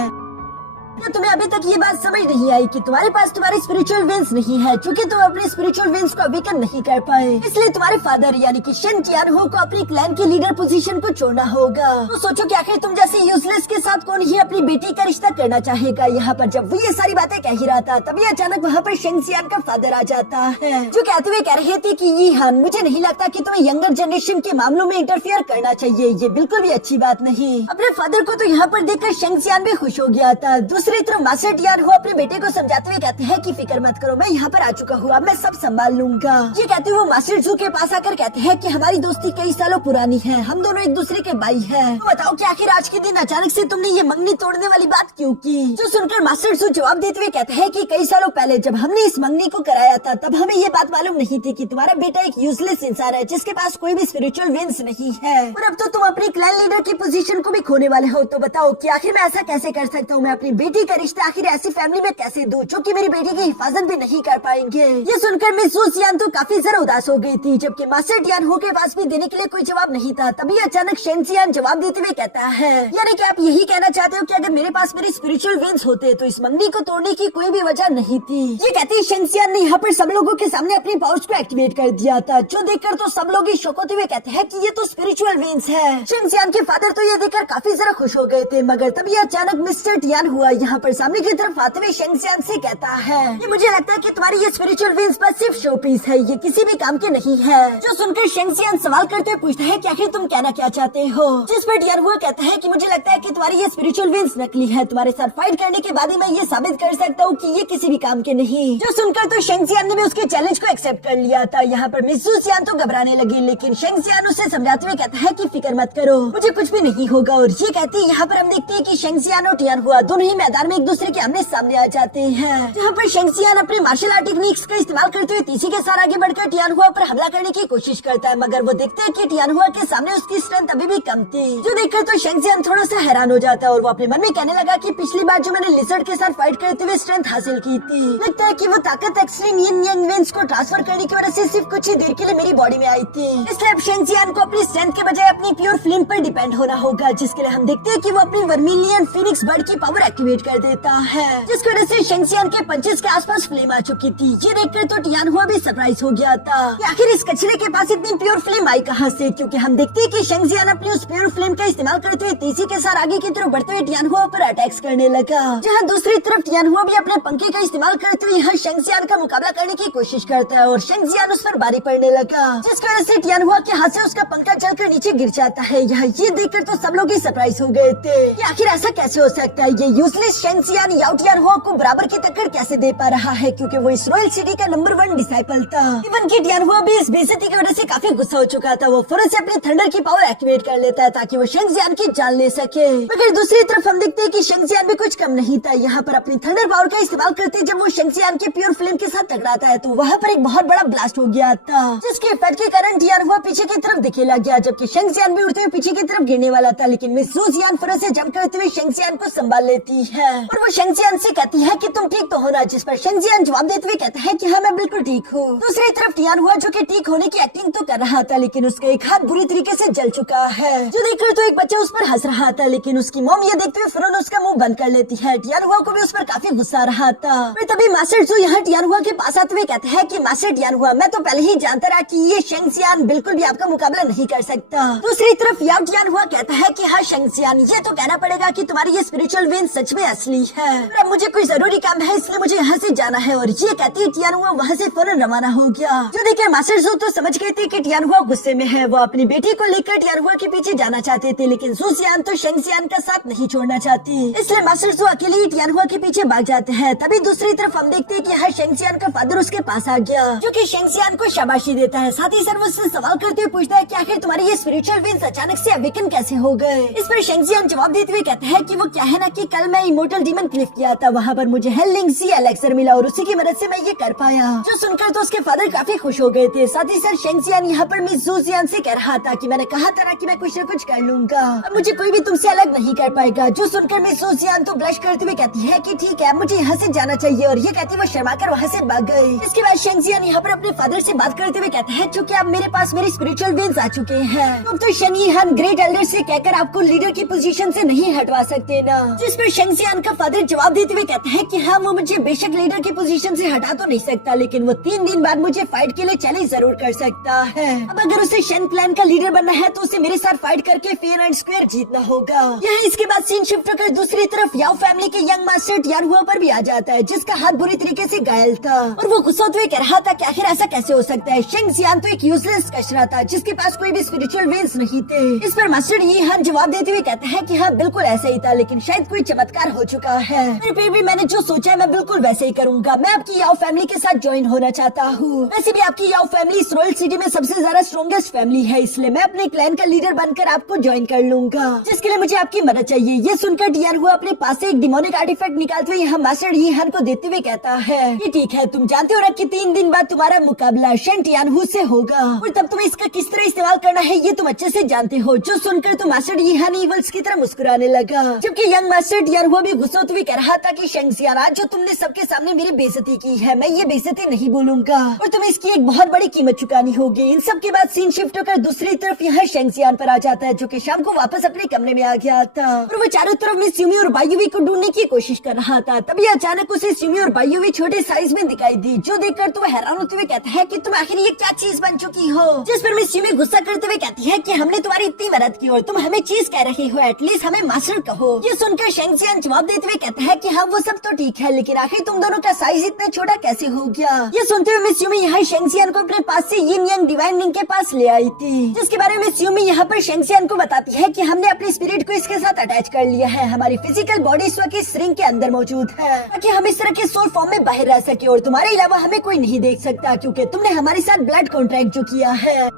क्या तुम्हें अभी तक ये बात समझ नहीं आई कि तुम्हारे पास तुम्हारी स्पिरिचुअल वेन्स नहीं है, क्योंकि तुम अपने स्पिरिचुअल वेन्स को अवेकन नहीं कर पाए। इसलिए तुम्हारे फादर यानी कि शन टियानहो को अपनी क्लैन के लीडर पोजीशन को छोड़ना होगा। तो सोचो कि आखिर तुम जैसे यूजलेस के साथ कौन ही अपनी बेटी का रिश्ता करना चाहेगा। यहाँ पर जब वो ये सारी बातें कह ही रहा था, तभी अचानक वहाँ पर शेंगजियान का फादर आ जाता है, जो कहते हुए कह रहे थे कि यी हान, मुझे नहीं लगता कि तुम्हें यंगर जनरेशन के मामलों में इंटरफियर करना चाहिए। ये बिल्कुल भी अच्छी बात नहीं। अपने फादर को तो यहाँ पर देखकर शेंगजियान भी खुश हो गया था। दूसरी तरफ मास्टर टियानहो अपने बेटे को समझाते हुए कहते हैं कि फिक्र मत करो, मैं यहाँ पर आ चुका हूँ, अब मैं सब संभाल लूंगा। ये कहते हुए वो मास्टर जू के पास आकर कहते हैं कि हमारी दोस्ती कई सालों पुरानी है, हम दोनों एक दूसरे के भाई हैं। तो बताओ कि आखिर आज के दिन अचानक से तुमने ये मंगनी तोड़ने वाली बात क्यों की? जो सुनकर मास्टर जू जवाब देते हुए कहते हैं कि कई सालों पहले जब हमने इस मंगनी को कराया था, तब हमें ये बात मालूम नहीं थी कि तुम्हारा बेटा एक यूजलेस इंसान है, जिसके पास कोई भी स्पिरिचुअल वेन्स नहीं है। और अब तो तुम अपनी क्लैन लीडर की पोजीशन को भी खोने वाले हो। तो बताओ कि आखिर मैं ऐसा कैसे कर सकता हूँ? मैं अपनी बेटी का रिश्ता आखिर ऐसी फैमिली में कैसे दूं, जो कि मेरी बेटी की हिफाजत भी नहीं कर पाएंगे। ये सुनकर मिस सूसियान तो काफी ज्यादा उदास हो गई थी, जबकि मास्टर टियानहो के पास भी देने के लिए कोई जवाब नहीं था। तभी अचानक शेंगजियान जवाब देते हुए कहता है, यानी कि आप यही कहना चाहते हो कि अगर मेरे पास मेरे स्पिरिचुअल वेन्स होते तो इस मंगनी को तोड़ने की कोई भी वजह नहीं थी। ये कहते शेंगजियान ने यहाँ पर सब लोगों के सामने अपनी पावर्स को एक्टिवेट कर दिया था, जो देखकर तो सब लोग ही शॉक होते हुए कहते हैं कि ये तो स्पिरिचुअल वेन्स है। शेंगजियान के फादर तो ये देखकर काफी ज्यादा खुश हो गए थे, मगर तभी अचानक मिस्टर टियानहुआ यहाँ पर सामने की तरफ आते हुए शेंगजियान से कहता है, ये मुझे लगता है कि तुम्हारी ये स्पिरिचुअल वेन्स बस सिर्फ शो पीस है, ये किसी भी काम के नहीं है। जो सुनकर शेंगजियान सवाल करते हुए पूछता है कि आखिर तुम कहना क्या चाहते हो? जिस पर टियानहुआ कहता है कि मुझे लगता है कि तुम्हारी ये स्पिरिचुअल वेन्स नकली है, तुम्हारे साथ फाइट करने के बाद ही मैं ये साबित कर सकता हूँ कि ये किसी भी काम के नहीं। जो सुनकर तो शेंगजियान ने भी उसके चैलेंज को एक्सेप्ट कर लिया था। यहाँ पर मिस सूसियान तो घबराने लगी, लेकिन शेंगजियान उसे समझाते हुए कहता है कि फिक्र मत करो, मुझे कुछ भी नहीं होगा। और ये कहते हैं यहाँ पर हम देखते हैं कि शेंगजियान और टियानहुआ दोनों ही मैदान में एक दूसरे के आमने सामने आ जाते हैं, जहाँ पर शेंगजियान अपने मार्शल आर्ट टेक्निक्स का इस्तेमाल करते हुए तीसरी के साथ आगे बढ़कर टियानहुआ पर हमला करने की कोशिश करता है, मगर वो देखते हैं कि टियानहुआ के सामने उसकी स्ट्रेंथ अभी भी कम थी। जो देखकर तो शेंगजियान थोड़ा सा हैरान हो जाता है और वो अपने मन में कहने लगा कि पिछली बार जो मैंने लिजर्ड के साथ फाइट करते हुए स्ट्रेंथ हासिल की थी, लगता है कि वो ताकत एक्सट्रीम यिन यांग वेन्स को ट्रांसफर करने की वजह से सिर्फ कुछ ही देर के लिए मेरी बॉडी में आई थी। इसलिए अब शेंगजियान को अपनी स्ट्रेंथ के बजाय अपनी प्योर फ्लेम पर डिपेंड होना होगा, जिसके लिए हम देखते हैं कि वो अपनी वर्मिलियन फिनिक्स बर्ड की पावर एक्टिवेट कर देता है, जिसकी वजह से शेंगजियान के पंचेस के आसपास फ्लेम आ चुकी थी। ये देखकर तो टियानहुआ भी सरप्राइज हो गया था कि आखिर इस कचरे के पास इतनी प्योर फ्लेम आई कहाँ से, क्योंकि हम देखते हैं कि शेंगजियान अपनी उस प्योर फ्लेम का इस्तेमाल करते हुए तीसरी के साथ आगे की तरफ बढ़ते हुए टियानहुआ पर अटैक्स करने लगा, जहाँ दूसरी तरफ टियानहुआ भी अपने पंखे का इस्तेमाल करते हुए यहाँ शेंगजियान का मुकाबला करने की कोशिश करता है और शेंगजियान उस पर भारी पड़ने लगा, जिसकी वजह से टियानहुआ के हाथ से उसका पंखा जलकर नीचे गिर जाता है। यहाँ ये देखकर तो सब लोग ही सरप्राइज हो गए थे कि आखिर ऐसा कैसे हो सकता है, ये यूजलेस शेंगजियान याओ टियानहुआ को बराबर की टक्कर कैसे दे पा रहा है, क्योंकि वो इस रॉयल सिटी का नंबर 1 डिसाइपल था। इवन कि टियानहुआ भी इस बेइज्जती की वजह से काफी गुस्सा हो चुका था। वो फौरन से अपनी थंडर की पावर एक्टिवेट कर लेता है ताकि वो शेंगजियान की जान ले सके, मगर दूसरी तरफ हम देखते हैं कि शेंगजियान भी कुछ कम नहीं था। यहाँ पर अपनी थंडर पावर का इस्तेमाल करते जब वो शेंगजियान के प्योर फ्लेम के साथ टकराता है, तो वहाँ पर एक बहुत बड़ा ब्लास्ट हो गया था, जिसके इफेक्ट के कारण टियानहुआ पीछे की तरफ दिखेला गया, जबकि शेंगजियान भी उड़ते हुए पीछे की तरफ गिरने वाला था। लेकिन मिस सूसियान फौरन से जंप करते हुए शेंगजियान को संभाल लेती है और वो शेंगजियान से कहती है कि तुम ठीक तो हो ना, जिस पर शेंगजियान जवाब देते हुए कहता है कि हाँ मैं बिल्कुल ठीक हूँ। दूसरी तरफ टियानहुआ जो कि ठीक होने की एक्टिंग तो कर रहा था, लेकिन उसका एक हाथ बुरी तरीके से जल चुका है, जो देखकर तो एक बच्चा उस पर हंस रहा था, लेकिन उसकी मॉम ये देखते हुए फौरन उसका मुंह बंद कर लेती है। टियानहुआ को भी उस पर काफी गुस्सा आ रहा था। फिर तभी मास्टर जू यहाँ टियानहुआ के पास आते हुए कहते हैं कि मास्टर टियानहुआ, मैं तो पहले ही जानता रहा कि ये शेंगजियान बिल्कुल भी आपका मुकाबला नहीं कर सकता। दूसरी तरफ याओ टियानहुआ कहता है कि हाँ शेंगजियान, ये तो कहना पड़ेगा कि तुम्हारी ये स्पिरिचुअल वेन सच में में असली है। और अब मुझे कोई जरूरी काम है इसलिए मुझे यहाँ से जाना है। और ये कहती है टियानहुआ वहाँ से फौरन रवाना हो गया। जो देखकर मास्टर जू तो समझ गए थे कि टियानहुआ गुस्से में है। वो अपनी बेटी को लेकर टियानहुआ के पीछे जाना चाहते थे, लेकिन जूसियान तो शेंगजियान का साथ नहीं छोड़ना चाहती। इसलिए मास्टर जू अकेले ही टियानहुआ के पीछे भाग जाते हैं। तभी दूसरी तरफ हम देखते हैं कि यहाँ शेंगजियान का फादर उसके पास आ गया, जो कि शेंगजियान को शाबाशी देता है। साथ ही सर वो उससे सवाल करते हुए पूछता है कि आखिर तुम्हारे ये स्पिरिचुअल विंग्स अचानक से अवेकन कैसे हो गए। इस पर शेंगजियान जवाब देते हुए कहता है कि वो क्या है ना कि कल मैं इमोर्टल डीमन क्लिफ किया था, वहाँ पर मुझे हेलिंग सी एलेक्सर मिला और उसी की मदद से मैं ये कर पाया। जो सुनकर तो उसके फादर काफी खुश हो गए थे। साथ ही सर शेंगजियान यहाँ पर मिस जूजियान से कह रहा था कि मैंने कहा था ना कि मैं कुछ न कुछ कर लूंगा, अब मुझे कोई भी तुमसे अलग नहीं कर पाएगा। जो सुनकर मिस जूजियान तो ब्लश करते हुए कहती है कि ठीक है मुझे यहाँ से जाना चाहिए, और ये कहती वो शर्माकर वहाँ से भाग गई। इसके बाद शेंगजियान यहाँ पर अपने फादर से बात करते हुए कहता है चूँकि अब मेरे पास मेरे स्पिरिचुअल विंग्स आ चुके हैं, अब तो शन यीहान ग्रेट एल्डर से कहकर आपको लीडर की पोजीशन से नहीं हटवा सकते ना। जिस पर शेंगजियान का फादर जवाब देते हुए कहता है कि हाँ वो मुझे बेशक लीडर की पोजीशन से हटा तो नहीं सकता, लेकिन वो 3 दिन बाद मुझे फाइट के लिए चैलेंज जरूर कर सकता है। अब अगर उसे शन क्लैन का लीडर बनना है तो उसे मेरे साथ फाइट करके फेयर एंड स्क्वायर जीतना होगा। यहाँ इसके बाद सीन शिफ्ट होकर दूसरी तरफ याओ फैमिली के यंग मास्टर टियानहुआ पर भी आ जाता है, जिसका हाथ बुरी तरीके से घायल था और वो गुस्सा हुए कह रहा था कि आखिर ऐसा कैसे हो सकता है। शेंगजियान तो एक यूजलेस कचरा था जिसके पास कोई भी स्पिरिचुअल विंग्स नहीं थे। इस पर मास्टर यीहान जवाब देते हुए कहता है कि हाँ बिल्कुल ऐसा ही था, लेकिन शायद कोई चमत्कार हो चुका है। फिर भी मैंने जो सोचा है मैं बिल्कुल वैसे ही करूँगा। मैं आपकी याओ फैमिली के साथ ज्वाइन होना चाहता हूँ। वैसे भी आपकी याओ फैमिली इस रॉयल सिटी में सबसे ज्यादा स्ट्रॉन्गेस्ट फैमिली है, इसलिए मैं अपने क्लैन का लीडर बनकर आपको ज्वाइन कर लूंगा, जिसके लिए मुझे आपकी मदद चाहिए। ये सुनकर टियानहुआ अपने पास से एक डिमोनिक आर्टिफैक्ट निकालते हुए यहाँ मास्टर यीहान को देते हुए कहता है कि ठीक है तुम जानते हो ना कि 3 दिन बाद तुम्हारा मुकाबला शन टियानहु से होगा, और तब तुम्हें इसका किस तरह इस्तेमाल करना है ये तुम अच्छे से जानते हो। जो सुनकर तो मास्टर यीहान ईवल्स की तरह मुस्कुराने लगा, जबकि यंग मास्टर टियानहुआ भी गुस्सा हुए कह रहा था कि शेंगजियान आज जो तुमने सबके सामने मेरी बेइज्जती की है मैं ये बेइज्जती नहीं भूलूंगा, और तुम्हें इसकी एक बहुत बड़ी कीमत चुकानी होगी। इन सब के बाद सीन शिफ्ट होकर दूसरी तरफ यहाँ शेंगजियान पर आ जाता है, जो कि शाम को वापस अपने कमरे में आ गया था और वो चारों तरफ मिस यूमी और बायुवी को ढूंढने की कोशिश कर रहा था। तभी अचानक उसे यूमी और बायुवी छोटे साइज में दिखाई दी, जो देखकर तो वह हैरान होते हुए कहता है कि तुम आखिर ये क्या चीज बन चुकी हो। जिस पर मिस यूमी गुस्सा करते हुए कहती है कि हमने तुम्हारी इतनी मदद की और तुम हमें चीज कह रही हो, एटलीस्ट हमें मास्टर कहो। ये सुनकर शेंगजियान जवाब देते हुए कहता है कि हाँ वो सब तो ठीक है, लेकिन आखिर तुम दोनों का साइज इतना छोटा कैसे हो गया। ये सुनते हुए मिस यूमी यहाँ शेंगजियान को अपने पास से यिन यांग डिवाइन रिंग के पास ले आई थी, जिसके बारे में मिस यूमी यहाँ पर शेंगजियान को बताती है कि हमने अपनी स्पिरिट को इसके साथ अटैच कर लिया है। हमारी फिजिकल बॉडी इस वक्त इस रिंग के अंदर मौजूद है ताकि हम इस तरह के सोल फॉर्म में बाहर रह सके, और तुम्हारे अलावा हमें कोई नहीं देख सकता क्योंकि तुमने हमारे साथ ब्लड कॉन्ट्रैक्ट जो किया है।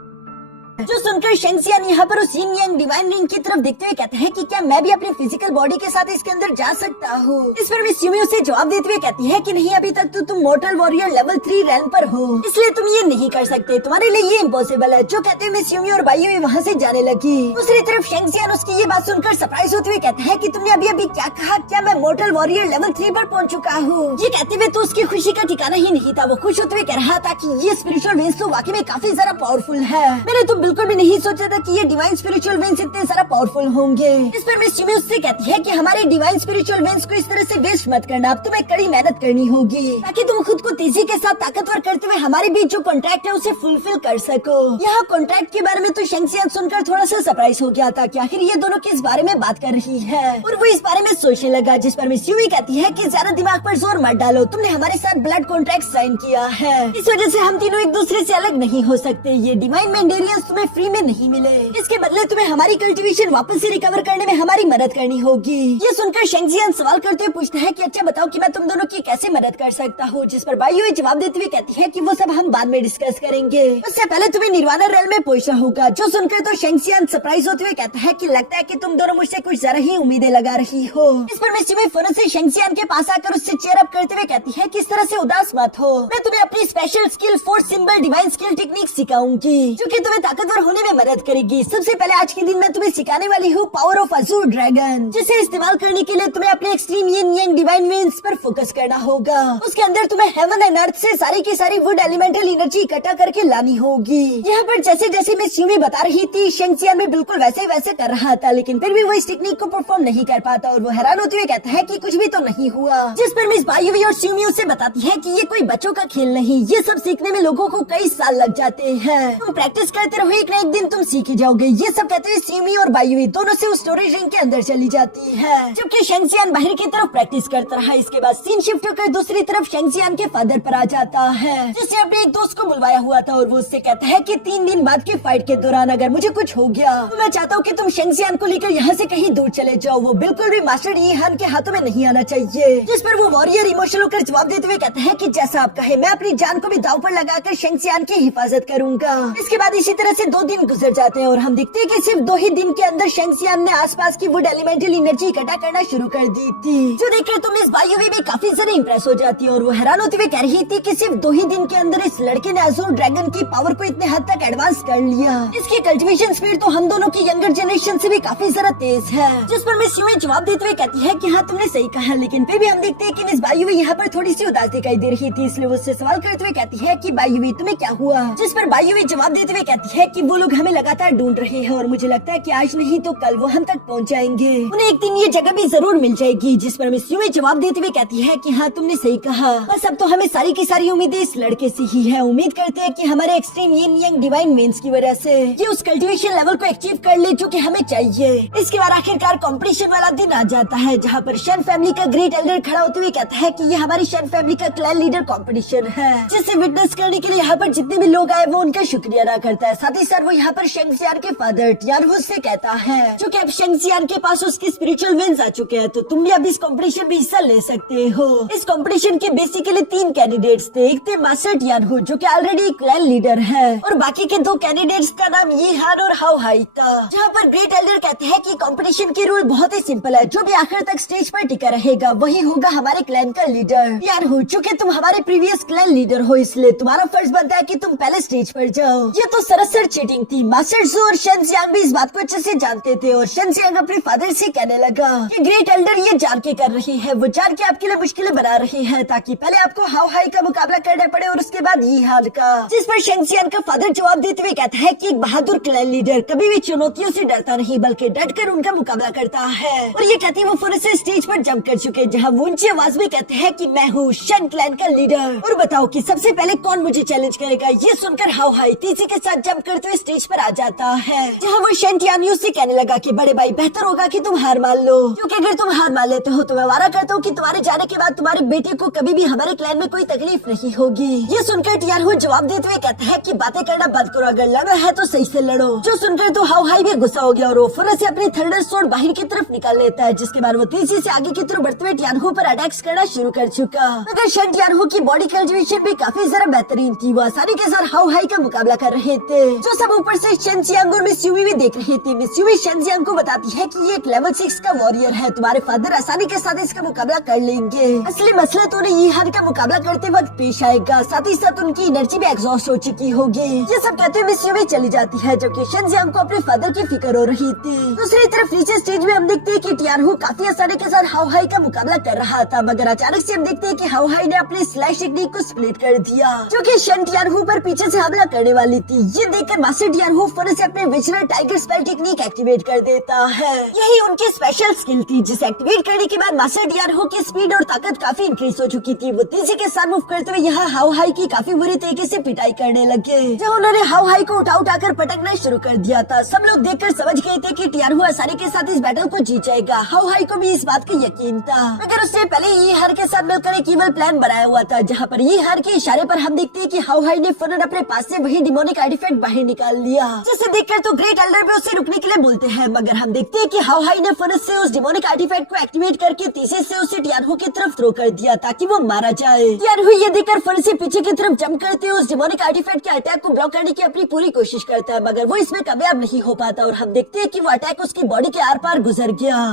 जो सुनकर शेंगजियान यहाँ पर उस यिन यांग डिवाइन रिंग की तरफ देखते हुए कहते हैं कि क्या मैं भी अपनी फिजिकल बॉडी के साथ इसके अंदर जा सकता हूँ। इस पर मिस यूमी उसे जवाब देते हुए कहती है कि नहीं अभी तक तो तुम मोर्टल वॉरियर लेवल 3 रैंक पर हो, इसलिए तुम ये नहीं कर सकते, तुम्हारे लिए ये इम्पॉसिबल है। जो कहते हुए मिस यूमी और बायुवी वहाँ से जाने लगी। दूसरी तरफ शेंगजियान उसकी ये बात सुनकर सरप्राइज होते हुए कहता है कि तुमने अभी अभी क्या कहा, क्या मैं मोर्टल वॉरियर लेवल 3 पर पहुँच चुका हूँ। ये कहते हुए तो उसकी खुशी का ठिकाना ही नहीं था। वो खुश होते हुए कह रहा था कि ये स्पिरिचुअल विंग्स तो वाकई में काफी ज्यादा पावरफुल है। मैंने तो बिल्कुल भी नहीं सोचा था कि ये डिवाइन स्पिरिचुअल विंग्स इतने सारा पावरफुल होंगे। इस पर मिस यूमी उससे कहती है कि हमारे डिवाइन स्पिरिचुअल विंग्स को इस तरह से वेस्ट मत करना, अब तुम्हें कड़ी मेहनत करनी होगी ताकि तुम खुद को तेजी के साथ ताकतवर करते हुए हमारे बीच जो कॉन्ट्रैक्ट है उसे फुलफिल कर सको। यहाँ कॉन्ट्रैक्ट के बारे में तो शेंगजियान सुनकर थोड़ा सा सरप्राइज हो गया था कि आखिर ये दोनों किस बारे में बात कर रही है, और वो इस बारे में सोचने लगा। जिस पर मिस यूमी कहती है कि ज्यादा दिमाग पर जोर मत डालो, तुमने हमारे साथ ब्लड कॉन्ट्रैक्ट साइन किया है, इस वजह से हम तीनों एक दूसरे से अलग नहीं हो सकते। ये डिवाइन मेंडेरियंस तुम्हें फ्री में नहीं मिले, इसके बदले तुम्हें हमारी कल्टीवेशन वापस से रिकवर करने में हमारी मदद करनी होगी। ये सुनकर शेंगजियान सवाल करते हुए पूछता है कि अच्छा बताओ कि मैं तुम दोनों की कैसे मदद कर सकता हूँ। जिस पर बायुवी जवाब देते हुए कहती है कि वो सब हम बाद में डिस्कस करेंगे, उससे पहले तुम्हें निर्वाणा रेल में पहुंचना होगा। जो सुनकर तो शेंगजियान सरप्राइज होते हुए कहता है कि लगता है कि तुम दोनों मुझसे कुछ ज्यादा ही उम्मीदें लगा रही हो। इस पर मिस यूमी फौरन से शेंगजियान के पास आकर उससे चेयर अप करते हुए कहती है कि इस तरह से उदास मत हो, मैं तुम्हें अपनी special skill force symbol divine skill technique सिखाऊंगी जो कि तुम्हें ताकतवर होने में मदद करेगी। सबसे पहले आज के दिन मैं तुम्हें सिखाने वाली हूँ पावर ऑफ अजूर ड्रैगन, जिसे इस्तेमाल करने के लिए तुम्हें अपने एक्सट्रीम यिन यांग डिवाइन विंग्स पर फोकस करना होगा। उसके अंदर तुम्हें हेवन एंड अर्थ से सारी की सारी वुड एलिमेंटल एनर्जी इकट्ठा करके लानी होगी। यहाँ पर जैसे जैसे मिस यूमी बता रही थी शेंगजियान में बिल्कुल वैसे वैसे कर रहा था, लेकिन फिर भी वो इस टेक्निक को परफॉर्म नहीं कर पाता और वो हैरान होते हुए कहता है कि कुछ भी तो नहीं हुआ। जिस पर मिस बायुवी और यूमी उसे बताती है कि ये कोई बच्चों का खेल नहीं, ये सब सीखने में लोगों को कई साल लग जाते हैं। तुम प्रैक्टिस करते रहो, एक न एक दिन तुम सीख ही जाओगे। ये सब कहते हुए सिमी और बायुई दोनों से उस स्टोरेज रिंग के अंदर चली जाती है, जबकि शेंगजियान बाहर की तरफ प्रैक्टिस करता रहा। इसके बाद सीन शिफ्ट होकर दूसरी तरफ शेंगजियान के फादर पर आ जाता है, जिसने अपने एक दोस्त को बुलवाया हुआ था और वो उससे कहता है कि 3 दिन बाद की फाइट के दौरान अगर मुझे कुछ हो गया तो मैं चाहता हूँ कि तुम शेंगजियान को लेकर यहाँ से कहीं दूर चले जाओ। वो बिल्कुल भी मास्टर यी हान के हाथों में नहीं आना चाहिए। जिस पर वो वॉरियर इमोशनल होकर जवाब देते हुए कहता है कि जैसा आप कहे, मैं अपनी जान को भी दांव पर लगाकर शेंगजियान की हिफाजत करूंगा। इसके बाद इसी तरह से 2 दिन गुजर जाते हैं और हम दिखते हैं कि सिर्फ 2 ही दिन के अंदर शेंगजियान ने आसपास की वुड एलिमेंटल एनर्जी इकट्ठा करना शुरू कर दी थी, जो देखकर तुम इस बायुवी भी काफी ज्यादा इम्प्रेस हो जाती है और वो हैरान होते हुए कह रही थी कि सिर्फ 2 ही दिन के अंदर इस लड़के ने अज़ूर ड्रैगन की पावर को इतने हद तक एडवांस कर लिया। इसकी कल्टीवेशन स्पीड तो हम दोनों की यंगर जनरेशन से भी काफी ज्यादा तेज है। जिस पर मिस यूई जवाब देते हुए कहती है कि हाँ तुमने सही कहा, लेकिन फिर भी हम देखते हैं कि मिस बायुवी यहाँ पर थोड़ी सी उदास दिखाई दे रही थी, इसलिए वो उससे सवाल करते हुए कहती है कि बायुवी तुम्हें क्या हुआ। जिस पर बायुवी जवाब देते हुए कहती है कि वो लोग हमें लगातार ढूंढ रहे हैं और मुझे लगता है कि आज नहीं तो कल वो हम तक पहुँच जाएंगे, उन्हें एक दिन ये जगह भी जरूर मिल जाएगी। जिस पर मिस यूई जवाब देते हुए कहती है कि हाँ तुमने सही कहा, बस अब तो हमें सारी की सारी उम्मीदें इस लड़के से ही है। उम्मीद करते हैं कि हमारे एक्सट्रीम यिन यांग डिवाइन मीन्स की वजह से ये उस कल्टीवेशन लेवल को अचीव कर ले जो कि हमें चाहिए। इसके बाद आखिरकार कंपटीशन वाला दिन आ जाता है, जहाँ पर शन फैमिली का ग्रेट एल्डर खड़ा होते हुए कहता है कि ये हमारी शन फैमिली का क्लैन लीडर कंपटीशन है, जिसे विटनेस करने के लिए यहाँ पर जितने भी लोग आए वो उनका शुक्रिया अदा करता है। साथ ही साथ वो यहाँ पर शेंगजियान के फादर टियानहू से कहता है क्योंकि अब शेंगजियान के पास उसकी स्पिरिचुअल विंस आ चुके हैं तो तुम भी अब इस कंपटीशन में हिस्सा ले सकते हो। इस कंपटीशन के बेसिकली 3 कैंडिडेट्स थे। एक थे मास्टर टियानहू जो कि ऑलरेडी क्लैन लीडर है और बाकी के 2 कैंडिडेट्स का नाम यी हान और हाओ हाई था। जहाँ पर ग्रेट एल्डर कहते हैं कि कंपटीशन की रूल बहुत ही सिंपल है, जो भी आखिर तक स्टेज पर टिका रहेगा वही होगा हमारे क्लैन का लीडर। टियानहू चूंकि तुम हमारे प्रीवियस क्लैन लीडर हो इसलिए तुम्हारा फर्ज बनता है कि तुम पहले स्टेज पर जाओ। ये तो सरासर चीटिंग थी। मास्टर जू और शेंगजियांग भी इस बात को अच्छे से जानते थे और शेंगजियांग अपने फादर से कहने लगा कि ग्रेट एल्डर ये जान के कर रही है, वो जान के आपके लिए मुश्किलें बना रही है ताकि पहले आपको हाओ हाई का मुकाबला करना पड़े और उसके बाद यी हान का। जिस पर शेंगजियांग का फादर जवाब देते हुए कहता है कि एक बहादुर क्लैन लीडर कभी भी चुनौतियों से डरता नहीं बल्कि डटकर उनका मुकाबला करता है। और ये कहती वो फौरन से स्टेज पर जंप कर चुके, जहाँ वो ऊंची आवाज में कहते हैं कि मैं हूँ शन क्लैन का लीडर और बताओ कि सबसे पहले कौन मुझे चैलेंज करेगा। ये सुनकर हाओ हाई तेजी के साथ जंप करते हुए स्टेज पर आ जाता है, जहाँ वो शन टियानहू से कहने लगा कि बड़े भाई बेहतर होगा कि तुम हार मान लो, क्योंकि अगर तुम हार मान लेते हो तो मैं वादा करता हूँ कि तुम्हारे जाने के बाद तुम्हारे बेटे को कभी भी हमारे क्लैन में कोई तकलीफ नहीं होगी। ये सुनकर टियानहू जवाब देते हुए कहता है कि बातें करना बंद करो, अगर लड़ना है तो सही से लड़ो। जो सुनकर तो हाओ हाई भी गुस्सा हो गया और वो फौरन से अपनी थंडर स्वॉर्ड बाहर की तरफ निकाल लेता है, जिसके बाद वो तेजी से आगे की तरफ बढ़ते हुए टियानहू पर अटैक्स करना शुरू कर चुका। मगर शन टियानहू की बॉडी कल्टीवेशन भी काफी ज्यादा बेहतरीन थी। वो आसानी के साथ हाओ हाई का मुकाबला कर रहे थे, जो सब ऊपर से शेंगजियांग और मिस यूवी भी देख रहे थे। मिस यूवी शेंगजियांग को बताती है कि ये एक लेवल 6 का वॉरियर है, तुम्हारे फादर आसानी के साथ इसका मुकाबला कर लेंगे। असली मसला तो उन्हें यी हान का मुकाबला करते वक्त पेश आएगा, साथ ही साथ उनकी एनर्जी भी एग्जॉस्ट हो चुकी होगी। ये सब कहते हुए मिस यूवी चली जाती है, जबकि शेंगजियांग को अपने फादर की फिक्र हो रही थी। दूसरी तरफ नीचे स्टेज में हम देखते हैं कि टियानहू काफी आसानी के साथ हाओ हाई का मुकाबला कर रहा था, मगर अचानक से हम देखते हैं कि हाओ हाई ने अपनी स्लैश टेक्निक को स्प्लिट कर दिया, जो कि शन टियानहू पर पीछे से हमला करने वाली थी। ये देखकर मास्टर टियानहू फौरन से अपने विजनर टाइगर स्पेल टेक्निक एक्टिवेट कर देता है। यही उनकी स्पेशल स्किल थी, जिसे एक्टिवेट करने के बाद मास्टर टियानहू की स्पीड और ताकत काफी इंक्रीज हो चुकी थी। वो तेजी के साथ मूव करते हुए यहाँ हाओ हाई की काफी बुरी तरीके से पिटाई करने लगे, जहाँ उन्होंने हाओ हाई को उठाकर पटकना शुरू कर दिया था। सब लोग देखकर समझ गए थे कि टियानहू आसानी के साथ इस बैटल को जीत जाएगा। हाओ हाई को भी इस बात का यकीन था, मगर उससे पहले यी हान के साथ मिलकर एक इवल प्लान बनाया हुआ था, जहाँ पर यी हान के इशारे पर हम देखते हैं कि हाओ हाई ने फौरन अपने पास से वही डिमोनिक आर्टिफैक्ट बाहर निकाल लिया, जिसे देखकर तो ग्रेट एल्डर भी उसे रुकने के लिए बोलते हैं, मगर हम देखते हैं कि हाओ हाई ने फौरन से उस डिमोनिक आर्टिफैक्ट को एक्टिवेट करके तेजी से उसे टियानहू की तरफ थ्रो कर दिया ताकि वो मारा जाए। टियानहू ये देखकर फौरन से पीछे की तरफ जंप करते हुए उस डिमोनिक आर्टिफैक्ट के अटैक को ब्लॉक करने की अपनी पूरी कोशिश करता है, मगर वो इसमें कामयाब नहीं हो पाता और हम देखते हैं कि वो अटैक उसकी बॉडी के आर पार गुजर गया,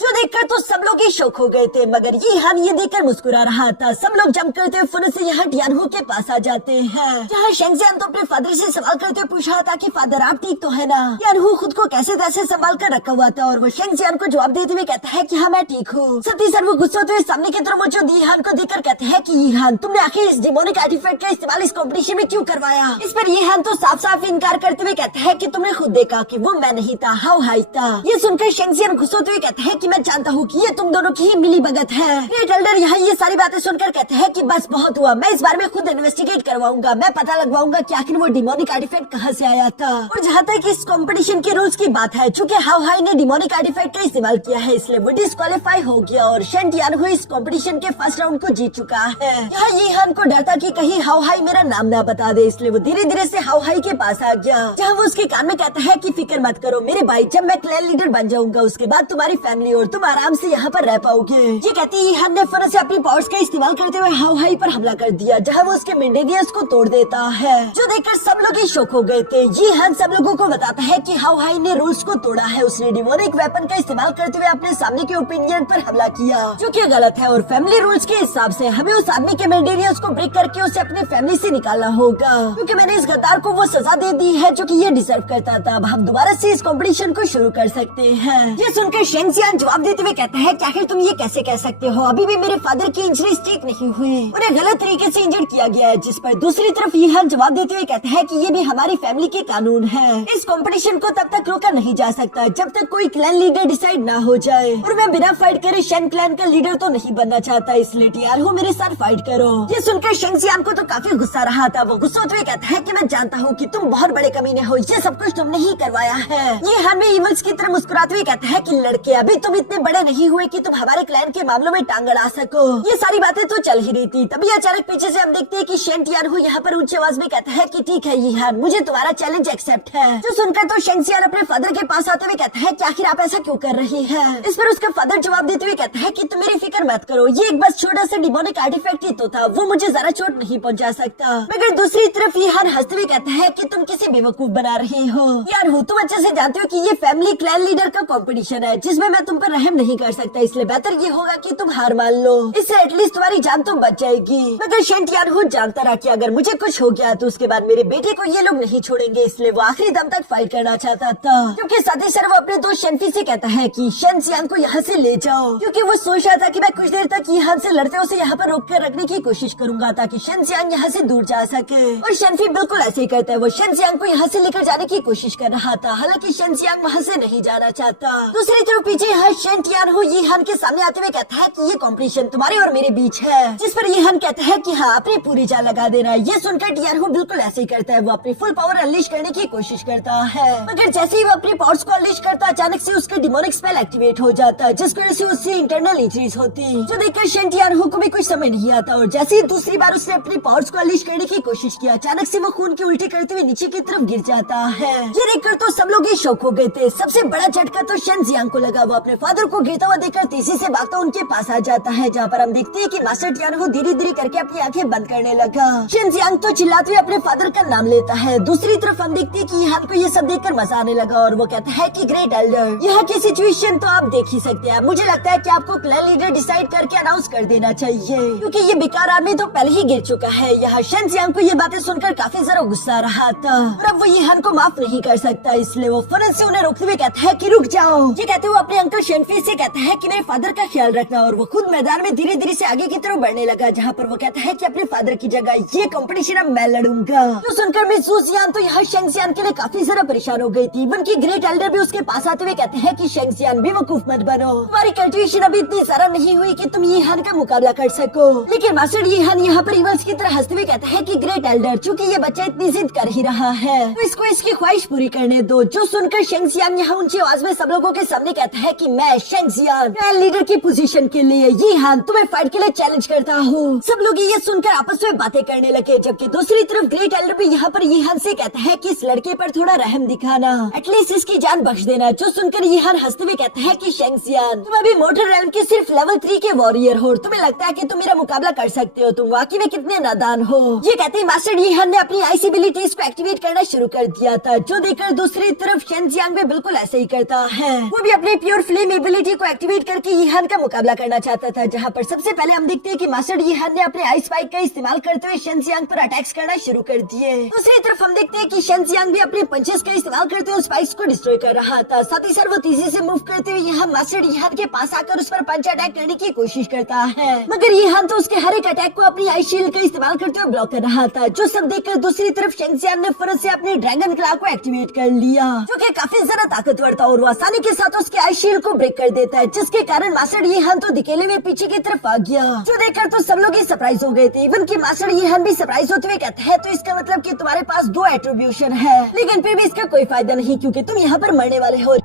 जो देखकर तो सब लोग ही शौक हो गए थे, मगर यी हान ये देखकर मुस्कुरा रहा था। सब लोग जंप करते हुए फौरन से यहाँ टियानहू के पास आ जाते हैं, जहाँ शेंगजियांग तो अपने फादर से सवाल करते हुए पूछ रहा था कि फादर आप ठीक तो है ना। टियानहू खुद को कैसे तैसे संभाल कर रखा हुआ था और वो शेंगजियांग को जवाब देते हुए कहता है कि हाँ मैं ठीक हूँ। साथ ही साथ वो गुस्सा होते हुए सामने की तरफ मौजूद यी हान को देखकर कहते हैं कि यी हान तुमने आखिर इस डिमोनिक आर्टिफैक्ट का इस्तेमाल इस कॉम्पिटिशन में क्यों करवाया। इस पर यी हान तो साफ साफ इनकार करते हुए कहता है कि तुमने खुद देखा कि वो मैं नहीं था, हाओ हाई था। ये सुनकर शेंगजियांग गुस्सा होते हुए कहता है कि कि मैं जानता हूँ कि ये तुम दोनों की ही मिली भगत है। ग्रेट एल्डर यहाँ ये सारी बातें सुनकर कहते हैं कि बस बहुत हुआ, मैं इस बारे में खुद इन्वेस्टिगेट करवाऊंगा, मैं पता लगवाऊंगा कि आखिर वो डिमोनिक आर्टिफैक्ट कहाँ से आया था। और जहाँ तक इस कंपटीशन के रूल्स की बात है, चूंकि हाउ हाई ने डिमोनिक आर्टिफैक्ट का इस्तेमाल किया है, इसलिए वो डिस्क्वालीफाई हो गया और शेन टियानहो इस कंपटीशन के फर्स्ट राउंड को जीत चुका है। यहाँ यीहान को डर था कि कहीं हाउ हाई मेरा नाम ना बता दे, इसलिए वो धीरे धीरे से हाउ हाई के पास आ गया, जहाँ वो उसके कान में कहता है कि फिक्र मत करो मेरे भाई, जब मैं क्लैन लीडर बन जाऊंगा उसके बाद तुम्हारी फैमिली और तुम आराम से यहाँ पर रह पाओगे। ये कहते ही यीहान ने फौरन से अपनी पावर्स का इस्तेमाल करते हुए हाउ हाई पर हमला कर दिया, जहाँ वो उसके मेंडेनियर्स को तोड़ देता है, जो देखकर सब लोग ही शॉक हो गए थे। यीहान सब लोगों को बताता है कि हाउ हाई ने रूल्स को तोड़ा है, उसने डिमोनिक वेपन का इस्तेमाल करते हुए अपने सामने के ओपिनियन पर हमला किया, जो कि गलत है और फैमिली रूल्स के हिसाब से हमें उस आदमी के मेंडेनियर्स को ब्रेक करके उसे अपनी फैमिली से निकालना होगा, क्योंकि मैंने इस गद्दार को वो सजा दे दी है जो कि ये डिजर्व करता था। अब हम दोबारा से इस कंपटीशन को शुरू कर सकते हैं। ये सुनकर शेंग जियान जवाब देते हुए कहता है कि आखिर तुम ये कैसे कह सकते हो, अभी भी मेरे फादर की इंजरी ठीक नहीं हुई, उन्हें गलत तरीके से इंजर्ड किया गया है। जिस पर दूसरी तरफ यीहान जवाब देते हुए कहता है कि ये भी हमारी फैमिली के कानून है, इस कंपटीशन को तब तक रोका नहीं जा सकता जब तक कोई क्लैन लीडर डिसाइड ना हो जाए, और मैं बिना फाइट करे शेन क्लैन का लीडर तो नहीं बनना चाहता, इसलिए टियानहो मेरे साथ फाइट करो। ये सुनकर शेंग जियान को तो काफी गुस्सा रहा था, वो गुस्सा होते हुए कहता है कि मैं जानता हूँ कि तुम बहुत बड़े कमीने हो, ये सब कुछ तुमने ही करवाया है। ये हर में इवल्स की तरह मुस्कुराते हुए कहता है कि लड़के अभी तुम इतने बड़े नहीं हुए कि तुम हमारे क्लैन के मामलों में टांग अड़ा सको। ये सारी बातें तो चल ही रही थी, तभी अचानक पीछे से हम देखते हैं कि शेन टियानहो यहाँ पर ऊंची आवाज में कहता है कि ठीक है यीहान, मुझे तुम्हारा चैलेंज एक्सेप्ट है। जो सुनकर तो शेंग जियान अपने फादर के पास आते हुए कहता है कि आखिर आप ऐसा क्यों कर रही है। इस पर उसका फादर जवाब देते हुए कहता है कि तुम मेरी फिक्र मत करो, ये एक बस छोटा सा डिमोनिक आर्टिफैक्ट ही तो था, वो मुझे जरा चोट नहीं पहुंचा सकता। मगर दूसरी तरफ यीहान हंसते हुए कहता है कि तुम किसी बेवकूफ बना रही हो। यार हो तुम अच्छे से जानते हो कि ये फैमिली क्लैन लीडर का कंपटीशन है, जिसमें मैं तुम पर रहम नहीं कर सकता, इसलिए बेहतर ये होगा कि तुम हार मान लो, इससे एटलीस्ट तुम्हारी जान तो बच जाएगी। मगर शेन टियानहो जानता रहा कि अगर मुझे कुछ हो गया तो उसके बाद मेरे बेटे को ये लोग नहीं छोड़ेंगे, इसलिए वो आखिरी दम तक फाइट करना चाहता था। क्योंकि साथ ही वो अपने दोस्त शेनफी से कहता है कि शेन जियान को यहाँ से ले जाओ, क्योंकि वो सोच रहा था कि मैं कुछ देर तक यीहान से लड़ते उसे यहाँ पर रोक कर रखने की कोशिश करूंगा ताकि शेन जियान यहाँ से दूर जा सके, और शेनफी बिल्कुल ऐसे ही करता है, वो शेन जियान को यहाँ से लेकर जाने की कोशिश कर रहा था, हालांकि शेन जियान वहाँ से नहीं जाना चाहता। दूसरी तरफ पीछे हर शेन टियानहो यीहान के सामने आते हुए कहता है कि ये कंपटीशन तुम्हारे और मेरे बीच है, जिस पर यीहान कहता है कि हाँ अपनी पूरी जान लगा देना। ये सुनकर टियानहो बिल्कुल ऐसे ही करता है, वो अपनी फुल पावर अनलीश करने की कोशिश करता है, मगर जैसे ही वो अपनी पावर्स को अनलीश करता अचानक से उसका डिमोनिक स्पेल एक्टिवेट हो जाता है, जिसकी वजह से उससे इंटरनल इंजरीज होती, जो देखकर शेन टियानहो को भी कुछ समझ नहीं आता, और जैसे ही दूसरी बार उसने अपनी पावर्स को अनलीश करने की कोशिश किया अचानक से वो खून के उल्टे करते हुए नीचे की तरफ गिर जाता है। ये देखकर तो सब लोग ही शॉक हो गए थे। सबसे बड़ा झटका तो शेन जियांग को लगा, वो अपने फादर को गिरता हुआ देखकर तेजी से भागता उनके पास आ जाता है, जहाँ पर हम देखते हैं कि मास्टर टियानहो धीरे धीरे करके अपनी आंखें बंद करने लगा। शेन जियांग तो चिल्लाते हुए अपने फादर का नाम लेता है। दूसरी तरफ हम देखते हैं कि यीहान को ये सब देखकर मजा आने लगा और वो कहता है कि ग्रेट एल्डर, यहाँ की सिचुएशन तो आप देख ही सकते हैं, मुझे लगता है कि आपको क्लैन लीडर डिसाइड करके अनाउंस कर देना चाहिए, क्योंकि ये बेकार आदमी तो पहले ही गिर चुका है। यहाँ शेन जियांग को ये बातें सुनकर काफी ज्यादा गुस्सा आ रहा था, और अब वो यीहान को माफ नहीं कर सकता, इसलिए वो फौरन से उन्हें रोकते हुए कहता है कि रुक जाओ। ये कहते हुए अपने अंकल शेनफी से कहता है कि मेरे फादर का ख्याल रखना, और वो खुद मैदान में धीरे धीरे से आगे की तरफ बढ़ने लगा, जहाँ पर वो कहता है कि अपने फादर की जगह ये कंपटीशन अब मैं लड़ूंगा। तो सुनकर मिस सू जियान तो यहाँ शेंग जियान के लिए काफी ज्यादा परेशान हो गई थी। उनकी ग्रेट एल्डर भी उसके पास आते हुए कहते हैं कि शेंग जियान बेवकूफ मत बनो, तुम्हारी कल्टिवेशन अभी इतनी ज्यादा नहीं हुई कि तुम यीहान का मुकाबला कर सको। लेकिन मास्टर यीहान यहाँ पर इवल्स की तरह हंसते हुए कहता है कि ग्रेट एल्डर, चूंकि ये बच्चा इतनी जिद कर ही रहा है तो इसको इसकी ख्वाहिश पूरी करने दो। जो सुनकर शेंग जियान यहाँ ऊंची आवाज में सब लोगों के सामने कहता है कि मैं शेंग जियान क्लैन लीडर की पोजीशन के लिए यीहान तुम्हें फाइट के लिए चैलेंज करता हूँ। सब लोग ये सुनकर आपस में बातें करने लगे, जबकि दूसरी तरफ ग्रेट एल्डर भी यहाँ पर यीहान से कहता है कि इस लड़के पर थोड़ा रहम दिखाना, एटलीस्ट इसकी जान बख्श देना। जो सुनकर यीहान हंसते हुए कहता है कि शेंग जियान, तुम अभी मोटर रेल्म के सिर्फ लेवल 3 के वॉरियर हो, तुम्हें लगता है कि तुम मेरा मुकाबला कर सकते हो, तुम वाकई में कितने नादान हो। ये कहते ही मास्टर यीहान ने अपनी आइस एबिलिटीज को एक्टिवेट करना शुरू कर दिया था, जो देखकर दूसरी तरफ शेन जियांग भी बिल्कुल ऐसे ही करता है। वो भी अपनी प्योर फ्लेम एबिलिटी को एक्टिवेट करके यीहान का मुकाबला करना चाहता था, जहाँ पर सबसे पहले हम देखते हैं कि मास्टर यीहान ने अपने आइस स्पाइक का इस्तेमाल करते हुए शेन जियांग पर अटैक्स करना शुरू कर दिए। दूसरी तरफ हम देखते हैं कि शेन जियांग भी अपने पंचेस का इस्तेमाल करते हुए स्पाइक्स को डिस्ट्रॉय कर रहा था। साथ ही साथ वो तेजी से मूव करते हुए यहाँ मास्टर यीहान के पास आकर उस पर पंच अटैक करने की कोशिश करता है, मगर यीहान तो उसके हर एक अटैक को अपनी आइस शील्ड का इस्तेमाल करते हुए ब्लॉक कर रहा था। जो सब देखकर दूसरी तरफ शेंग जियांग ने फौरन से अपने ड्रैगन क्लॉ को एक्टिवेट कर लिया, जो कि काफी ज्यादा ताकतवर था, और वो आसानी के साथ उसके आइस शील्ड को ब्रेक कर देता है, जिसके कारण मास्टर यीहान तो दिखेले हुए पीछे की तरफ आ गया। जो देखकर तो सब लोग ही सरप्राइज हो गए थे। इवन कि मास्टर यीहान भी सरप्राइज होते हुए कहते हैं, तो इसका मतलब कि तुम्हारे पास 2 एट्रीब्यूशन है, लेकिन फिर भी इसका कोई फायदा नहीं क्योंकि तुम यहाँ पर मरने वाले हो।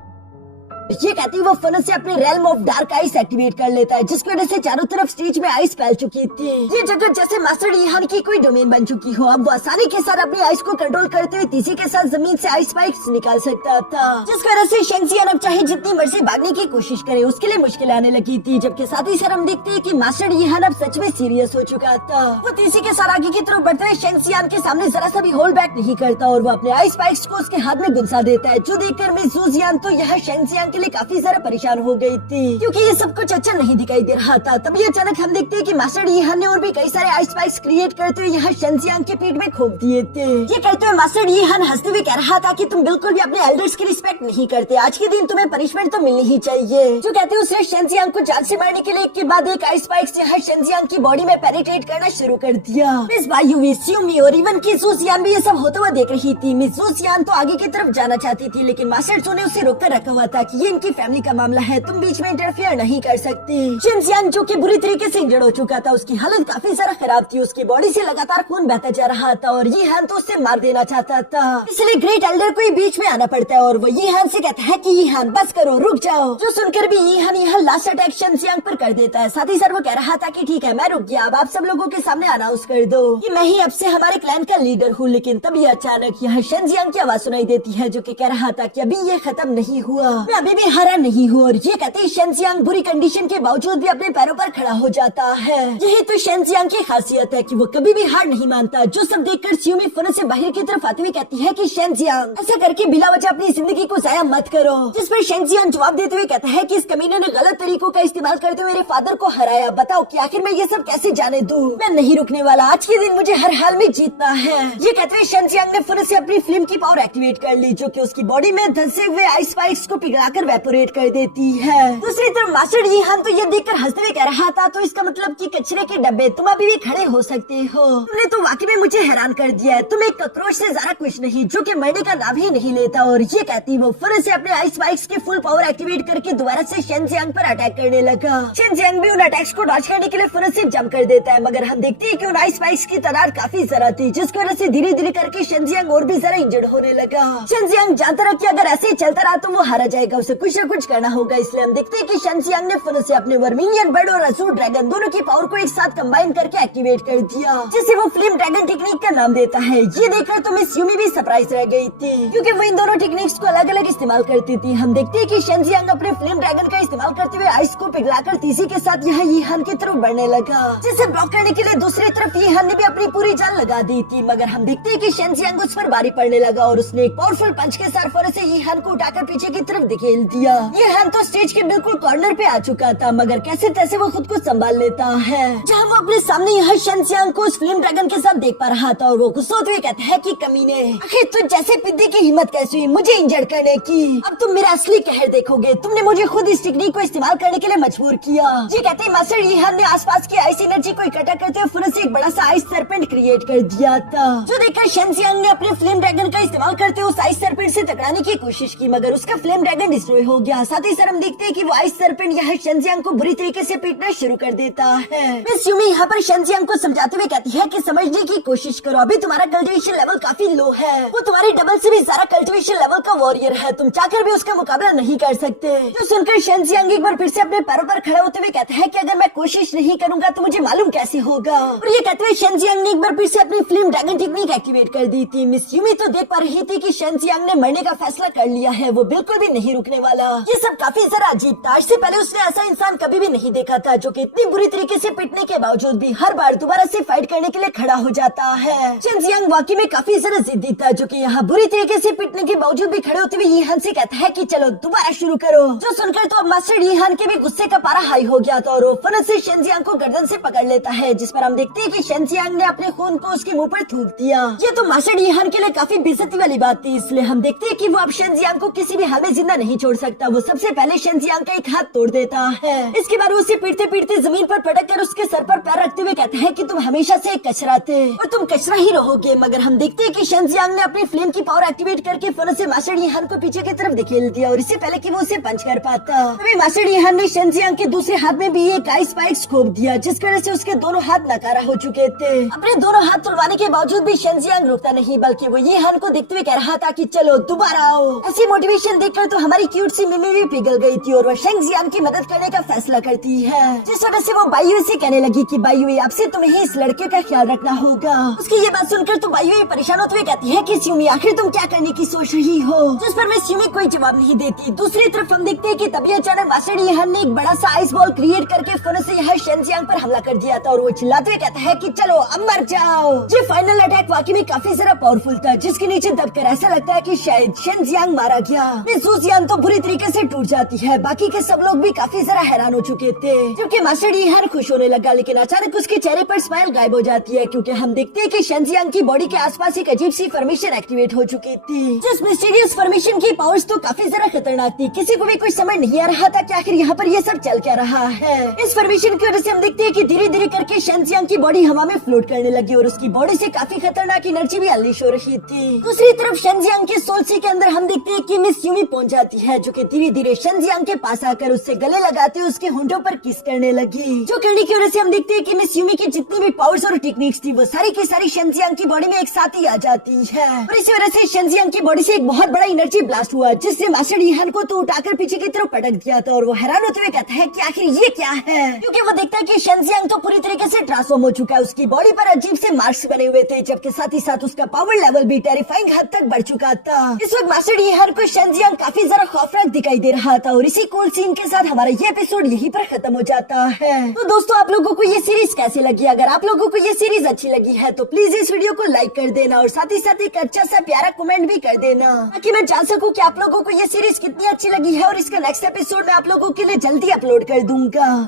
ये कहती वो फनस से अपने realm of dark ice activate कर लेता है, जिसकी वजह से चारों तरफ स्टेज में आइस फैल चुकी थी। ये जगह जैसे मास्टर यीहान की कोई डोमेन बन चुकी हो। अब वो आसानी के साथ अपनी आइस को कंट्रोल करते हुए तेजी के साथ जमीन से आइस स्पाइक्स निकाल सकता था, जिसकी वजह से शेंगजियान अब चाहे जितनी मर्जी भागने की कोशिश करे उसके लिए मुश्किल आने लगी थी। जबकि साथ ही साथ हम देखते हैं कि मास्टर यीहान अब सच में सीरियस हो चुका था। वो तेजी के साथ आगे की तरफ बढ़ते हुए शेंगजियान के सामने जरा सा भी होल्ड बैक नहीं करता और वो अपने आइस स्पाइक्स को उसके हाथ में गुंसा देता है, जो देखकर मिस ज़ुजियान तो यह शेंगजियान के लिए काफी ज्यादा परेशान हो गई थी, क्योंकि ये सब कुछ अच्छा नहीं दिखाई दे रहा था। तभी अचानक हम देखते हैं कि मास्टर यीहान ने और भी कई सारे आइस स्पाइक्स क्रिएट करते हुए यहाँ शेंगजियान के पीठ में खोप दिए थे। ये कहते हुए मास्टर यीहान हंसते हुए कह रहा था कि तुम बिल्कुल भी अपने एल्डर्स की रिस्पेक्ट नहीं करते, आज के दिन तुम्हें पनिशमेंट तो मिलनी ही चाहिए। जो कहते हैं उसने शेंगजियान को जान से मारने के लिए एक के बाद एक आइस स्पाइक्स यहाँ शेंगजियान की बॉडी में पेनिट्रेट करना शुरू कर दिया। मिस बायुवी, स्यूमी और इवन की ज़ुजियान भी ये सब होते हुए देख रही थी। मिस ज़ुजियान तो आगे की तरफ जाना चाहती थी, लेकिन मास्टर सो ने उसे रोक कर रखा हुआ था कि ये इनकी फैमिली का मामला है, तुम बीच में इंटरफेयर नहीं कर सकती। शेंगजियान जो कि बुरी तरीके से इंजर्ड हो चुका था, उसकी हालत काफी ज्यादा खराब थी, उसकी बॉडी से लगातार खून बहता जा रहा था और यीहान तो उससे मार देना चाहता था। इसलिए ग्रेट एल्डर को ही बीच में आना पड़ता है और वो यीहान से कहता है कि यीहान बस करो, रुक जाओ। जो सुनकर भी यीहान यहाँ लास्ट अटैक शेंगजियान पर कर देता है। साथ ही साथ वो कह रहा था कि ठीक है मैं रुक गया, अब आप सब लोगों के सामने अनाउंस कर दो कि मैं ही अब से हमारे क्लैन का लीडर हूँ। लेकिन तभी अचानक यहाँ शेंगजियान की आवाज सुनाई देती है, जो कि कह रहा था कि अभी ये खत्म नहीं हुआ, मैं अभी भी हारा नहीं हूँ। और ये कहते शेंगजियान बुरी कंडीशन के बावजूद भी अपने पैरों पर खड़ा हो जाता है। यही तो शेंगजियान की खासियत है कि वो कभी भी हार नहीं मानता। जो सब देखकर स्यूमी फनस से बाहर की तरफ आती हुई कहती है कि शेंगजियान ऐसा करके बिला वजह अपनी जिंदगी को जाया मत करो, जिस पर शेंगजियान जवाब देते हुए कहता है कि इस कमीने ने गलत तरीकों का इस्तेमाल करते हुए मेरे फादर को हराया, बताओ कि आखिर मैं ये सब कैसे जाने दूं? मैं नहीं रुकने वाला, आज के दिन मुझे हर हाल में जीतना है। ये कहते हुए शेंगजियान ने फनस से अपनी फिल्म की पावर एक्टिवेट कर ली, जो कि उसकी बॉडी में धंसे हुए आइस स्पाइक्स को पिघलाकर वेपोरेट कर देती है। दूसरी तरफ मास्टर यीहान तो ये देखकर हंसते हुए कह रहा था, तो इसका मतलब कि कचरे के डब्बे तुम अभी भी खड़े हो सकते हो। तुमने तो वाकई में मुझे हैरान कर दिया है, तुम एक कॉकरोच से ज्यादा कुछ नहीं, जो कि मरने का नाम ही नहीं लेता। और ये कहती वो फिर से अपने आइस स्पाइक्स की फुल पावर एक्टिवेट करके दोबारा से शेंगजियान पर अटैक करने लगा। शेंगजियान भी उन अटैक्स को डॉज करने के लिए फिर से जंप कर देता है, मगर हम देखते हैं कि उन आइस स्पाइक्स की तादाद काफी ज्यादा थी, जिसकी वजह से धीरे धीरे करके शेंगजियान और भी ज्यादा इंजर्ड होने लगा। शेंगजियान जानता रहा कि अगर ऐसे ही चलता रहा तो वो हारा जाएगा, उसे कुछ न कुछ करना होगा। इसलिए हम देखते हैं कि शेंगजियान ने फिर से अपने वर्मिलियन बर्ड और असूर ड्रैगन दोनों की पावर को एक साथ कंबाइन करके एक्टिवेट कर दिया, जिसे वो फ्लेम ड्रैगन टेक्निक का नाम देता है। ये देखकर तो मिस यूमी भी सरप्राइज रह गई थी, क्योंकि वो इन दोनों टेक्निक्स को अलग अलग इस्तेमाल करती थी। हम देखते हैं कि शेंगजियान अपने फ्लेम ड्रैगन का इस्तेमाल करते हुए आइस को पिघलाकर तेजी के साथ यहाँ यीहान की तरफ बढ़ने लगा, जिसे ब्लॉक करने के लिए दूसरी तरफ यीहान ने भी अपनी पूरी जान लगा दी थी। मगर हम देखते हैं कि शेंगजियान उस पर भारी पड़ने लगा और उसने एक पावरफुल पंच के साथ फौरन से यीहान को उठाकर पीछे की तरफ धकेल दिया। यीहान तो स्टेज के बिल्कुल कॉर्नर पे आ चुका था, मगर कैसे तैसे वो खुद को संभाल लेता है, जहाँ वो अपने सामने यहाँ शेंगजियान को उस फ्लेम ड्रैगन के साथ देख पा रहा था। और वो गुस्सा होते हुए कहता है कि कमीने, आखिर तुझ जैसे पिद्दी की हिम्मत कैसे हुई मुझे इंजर्ड करने की? अब तुम मेरा असली कहर देखोगे, तुमने मुझे खुद इस टेक्निक को इस्तेमाल करने के लिए मजबूर किया। ये कहते मास्टर यीहान ने आसपास की आइस एनर्जी को इकट्ठा करते हुए फिर से एक बड़ा सा आइस सर्पेंट क्रिएट कर दिया था, जो देखकर शेंगजियान ने अपने फ्लेम ड्रैगन का इस्तेमाल करते हुए उस आइस सर्पेंट से टकराने की कोशिश की, मगर उसका फ्लेम ड्रैगन डिस्ट्रॉय हो गया। साथ ही साथ हम देखते हैं कि वो आइस सर्पेंट यहाँ शेंगजियान को बुरी तरीके से पीटना शुरू कर देता है। मिस यूमी यहाँ पर शेंगजियान को समझाते हुए कहती है कि समझने की कोशिश करो, अभी तुम्हारा कल्टिवेशन लेवल काफी लो है, वो तुम्हारे डबल से भी ज्यादा कल्टिवेशन लेवल का वॉरियर है, तुम चाहकर भी उसका मुकाबला नहीं कर सकते। जो सुनकर शेंगजियान एक बार फिर से अपने पैरों पर खड़े होते हुए कहता है कि अगर मैं कोशिश नहीं करूंगा तो मुझे मालूम कैसे होगा। और ये कहते हुए शेंगजियान ने एक बार फिर से अपनी फ्लेम ड्रैगन टेक्निक एक्टिवेट कर दी थी। मिस यूमी तो देख पा रही थी कि शेंगजियान ने मरने का फैसला कर लिया है, वो बिल्कुल भी नहीं रुकने वाला। ये सब काफी जरा अजीब था, इससे पहले उसने ऐसा इंसान कभी भी नहीं देखा था, जो कि इतनी बुरी तरीके से पिटने के बावजूद भी हर बार दोबारा से फाइट करने के लिए खड़ा हो जाता है। शेंगजियान वाकई में काफी जरा जिद्दी था, जो कि यहाँ बुरी तरीके से पिटने के बावजूद भी खड़े होते हुए यीहान से कहता है कि चलो दोबारा शुरू करो। जो सुनकर तो अब मास्टर यीहान के भी गुस्से का पारा हाई हो गया था और वो फौरन से शेंगजियान को गर्दन से पकड़ लेता है, जिस पर हम देखते हैं कि शेंगजियान ने अपने खून को उसके मुंह पर थूक दिया। ये तो मास्टर यीहान के लिए काफी बेइज्जती वाली बात थी, इसलिए हम देखते हैं कि वो अब शेंगजियान को किसी भी हाल में जिंदा नहीं छोड़ सकता। वो सबसे पहले शेंगजियान का एक हाथ तोड़ देता है। इसके बाद उसे पीटते पीटते जमीन पर पटक कर उसके सर पर पैर रखते हुए कहता है कि तुम हमेशा से एक कचरा थे और तुम कचरा ही रहोगे। मगर हम देखते हैं कि शेंगजियान ने अपनी फ्लेम की पावर एक्टिवेट करके फौरन से मास्टर यीहान को पीछे पीछे की तरफ धकेल दिया और इससे पहले कि वो उसे पंच कर पाता तभी मास्टर यीहान ने शेंजियांग के दूसरे हाथ में भी एक आइस स्पाइक्स घोप दिया, जिस वजह से उसके दोनों हाथ नकारा हो चुके थे। अपने दोनों हाथ तुड़वाने के बावजूद भी शेंजियांग रुकता नहीं, बल्कि वो यीहान को देखते हुए कह रहा था कि चलो दोबारा आओ। ऐसी मोटिवेशन देखकर तो हमारी क्यूट सी मिमी भी पिघल गई थी और वह शेंजियांग की मदद करने का फैसला करती है, जिस वजह से वो बायुई से कहने लगी कि बायुई आपसे तुम्हें इस लड़के का ख्याल रखना होगा। उसकी ये बात सुनकर तो बायुई परेशान होते हुए कहती है कि स्यूमी आखिर तुम क्या करने की सोच रही हो, जिस पर मैं स्यूमी कोई जवाब नहीं देती। दूसरी तरफ हम देखते हैं कि तभी अचानक मास्टर यीहान ने एक बड़ा सा आइस बॉल क्रिएट करके फिर से यह शेंजियांग पर हमला कर दिया था और वो चिल्लाते हुए कहता है कि चलो अब मर जाओ। ये फाइनल अटैक वाकई में काफी ज्यादा पावरफुल था, जिसके नीचे दबकर ऐसा लगता है कि शायद शेंजियांग मारा गया। सूजियान तो बुरी तरीके से टूट जाती है। बाकी के सब लोग भी काफी ज्यादा हैरान हो चुके थे, जबकि मास्टर यीहान खुश होने लगा, लेकिन अचानक उसके चेहरे पर स्माइल गायब हो जाती है, क्योंकि हम देखते हैं कि शेंजियांग की बॉडी के आसपास एक अजीब सी फॉर्मेशन एक्टिवेट हो चुकी थी। जिस मिस्टीरियस फॉर्मेशन की पावर्स तो काफी ज्यादा खतरनाक थी। किसी को भी कुछ समझ नहीं आ रहा था कि आखिर यहाँ पर ये सब चल क्या रहा है। इस फॉर्मेशन की वजह से हम देखते हैं कि धीरे धीरे करके शेंजियांग की बॉडी हवा में फ्लोट करने लगी और उसकी बॉडी से काफी खतरनाक एनर्जी भी अनलीश हो रही थी। दूसरी तरफ शेंजियांग के सोल सी के अंदर हम देखते हैं कि मिस यूमी पहुंच जाती है, जो कि धीरे धीरे शेंजियांग के पास आकर उससे गले लगाते हुए उसके होंठों पर किस करने लगी, जो करने की वजह से हम देखते हैं कि मिस यूमी की जितनी भी पावर्स और टेक्निक्स थी वो सारी की सारी शेंजियांग की बॉडी में एक साथ ही आ जाती है और इस वजह से शेंजियांग की बॉडी से एक बहुत बड़ा एनर्जी ब्लास्ट हुआ, जिससे मास्टर यीहान को तो उठाकर पीछे की तरफ पटक दिया था और वो हैरान होते हुए कहता है कि आखिर ये क्या है, क्योंकि वो देखता है कि शेंजियांग तो पूरी तरीके से ट्रांसफॉर्म हो चुका है। उसकी बॉडी पर अजीब से मार्क्स बने हुए थे, जबकि साथ ही साथ उसका पावर लेवल भी टेरिफाइंग हद तक बढ़ चुका था। इस वक्त मास्टर यीहान को शेंजियांग काफी ज्यादा खौफनाक दिखाई दे रहा था और इसी कूल सीन के साथ हमारा ये एपिसोड यहीं पर खत्म हो जाता है। तो दोस्तों, आप लोगों को ये सीरीज कैसी लगी? अगर आप लोगों को ये सीरीज अच्छी लगी है तो प्लीज इस वीडियो को लाइक कर देना और साथ ही साथ एक अच्छा सा प्यारा कमेंट भी कर देना, ताकि मैं जान सकूं कि आप लोगों को ये सीरीज कितनी अच्छी लगी है और इसका नेक्स्ट एपिसोड मैं आप लोगों के लिए जल्दी अपलोड कर दूंगा।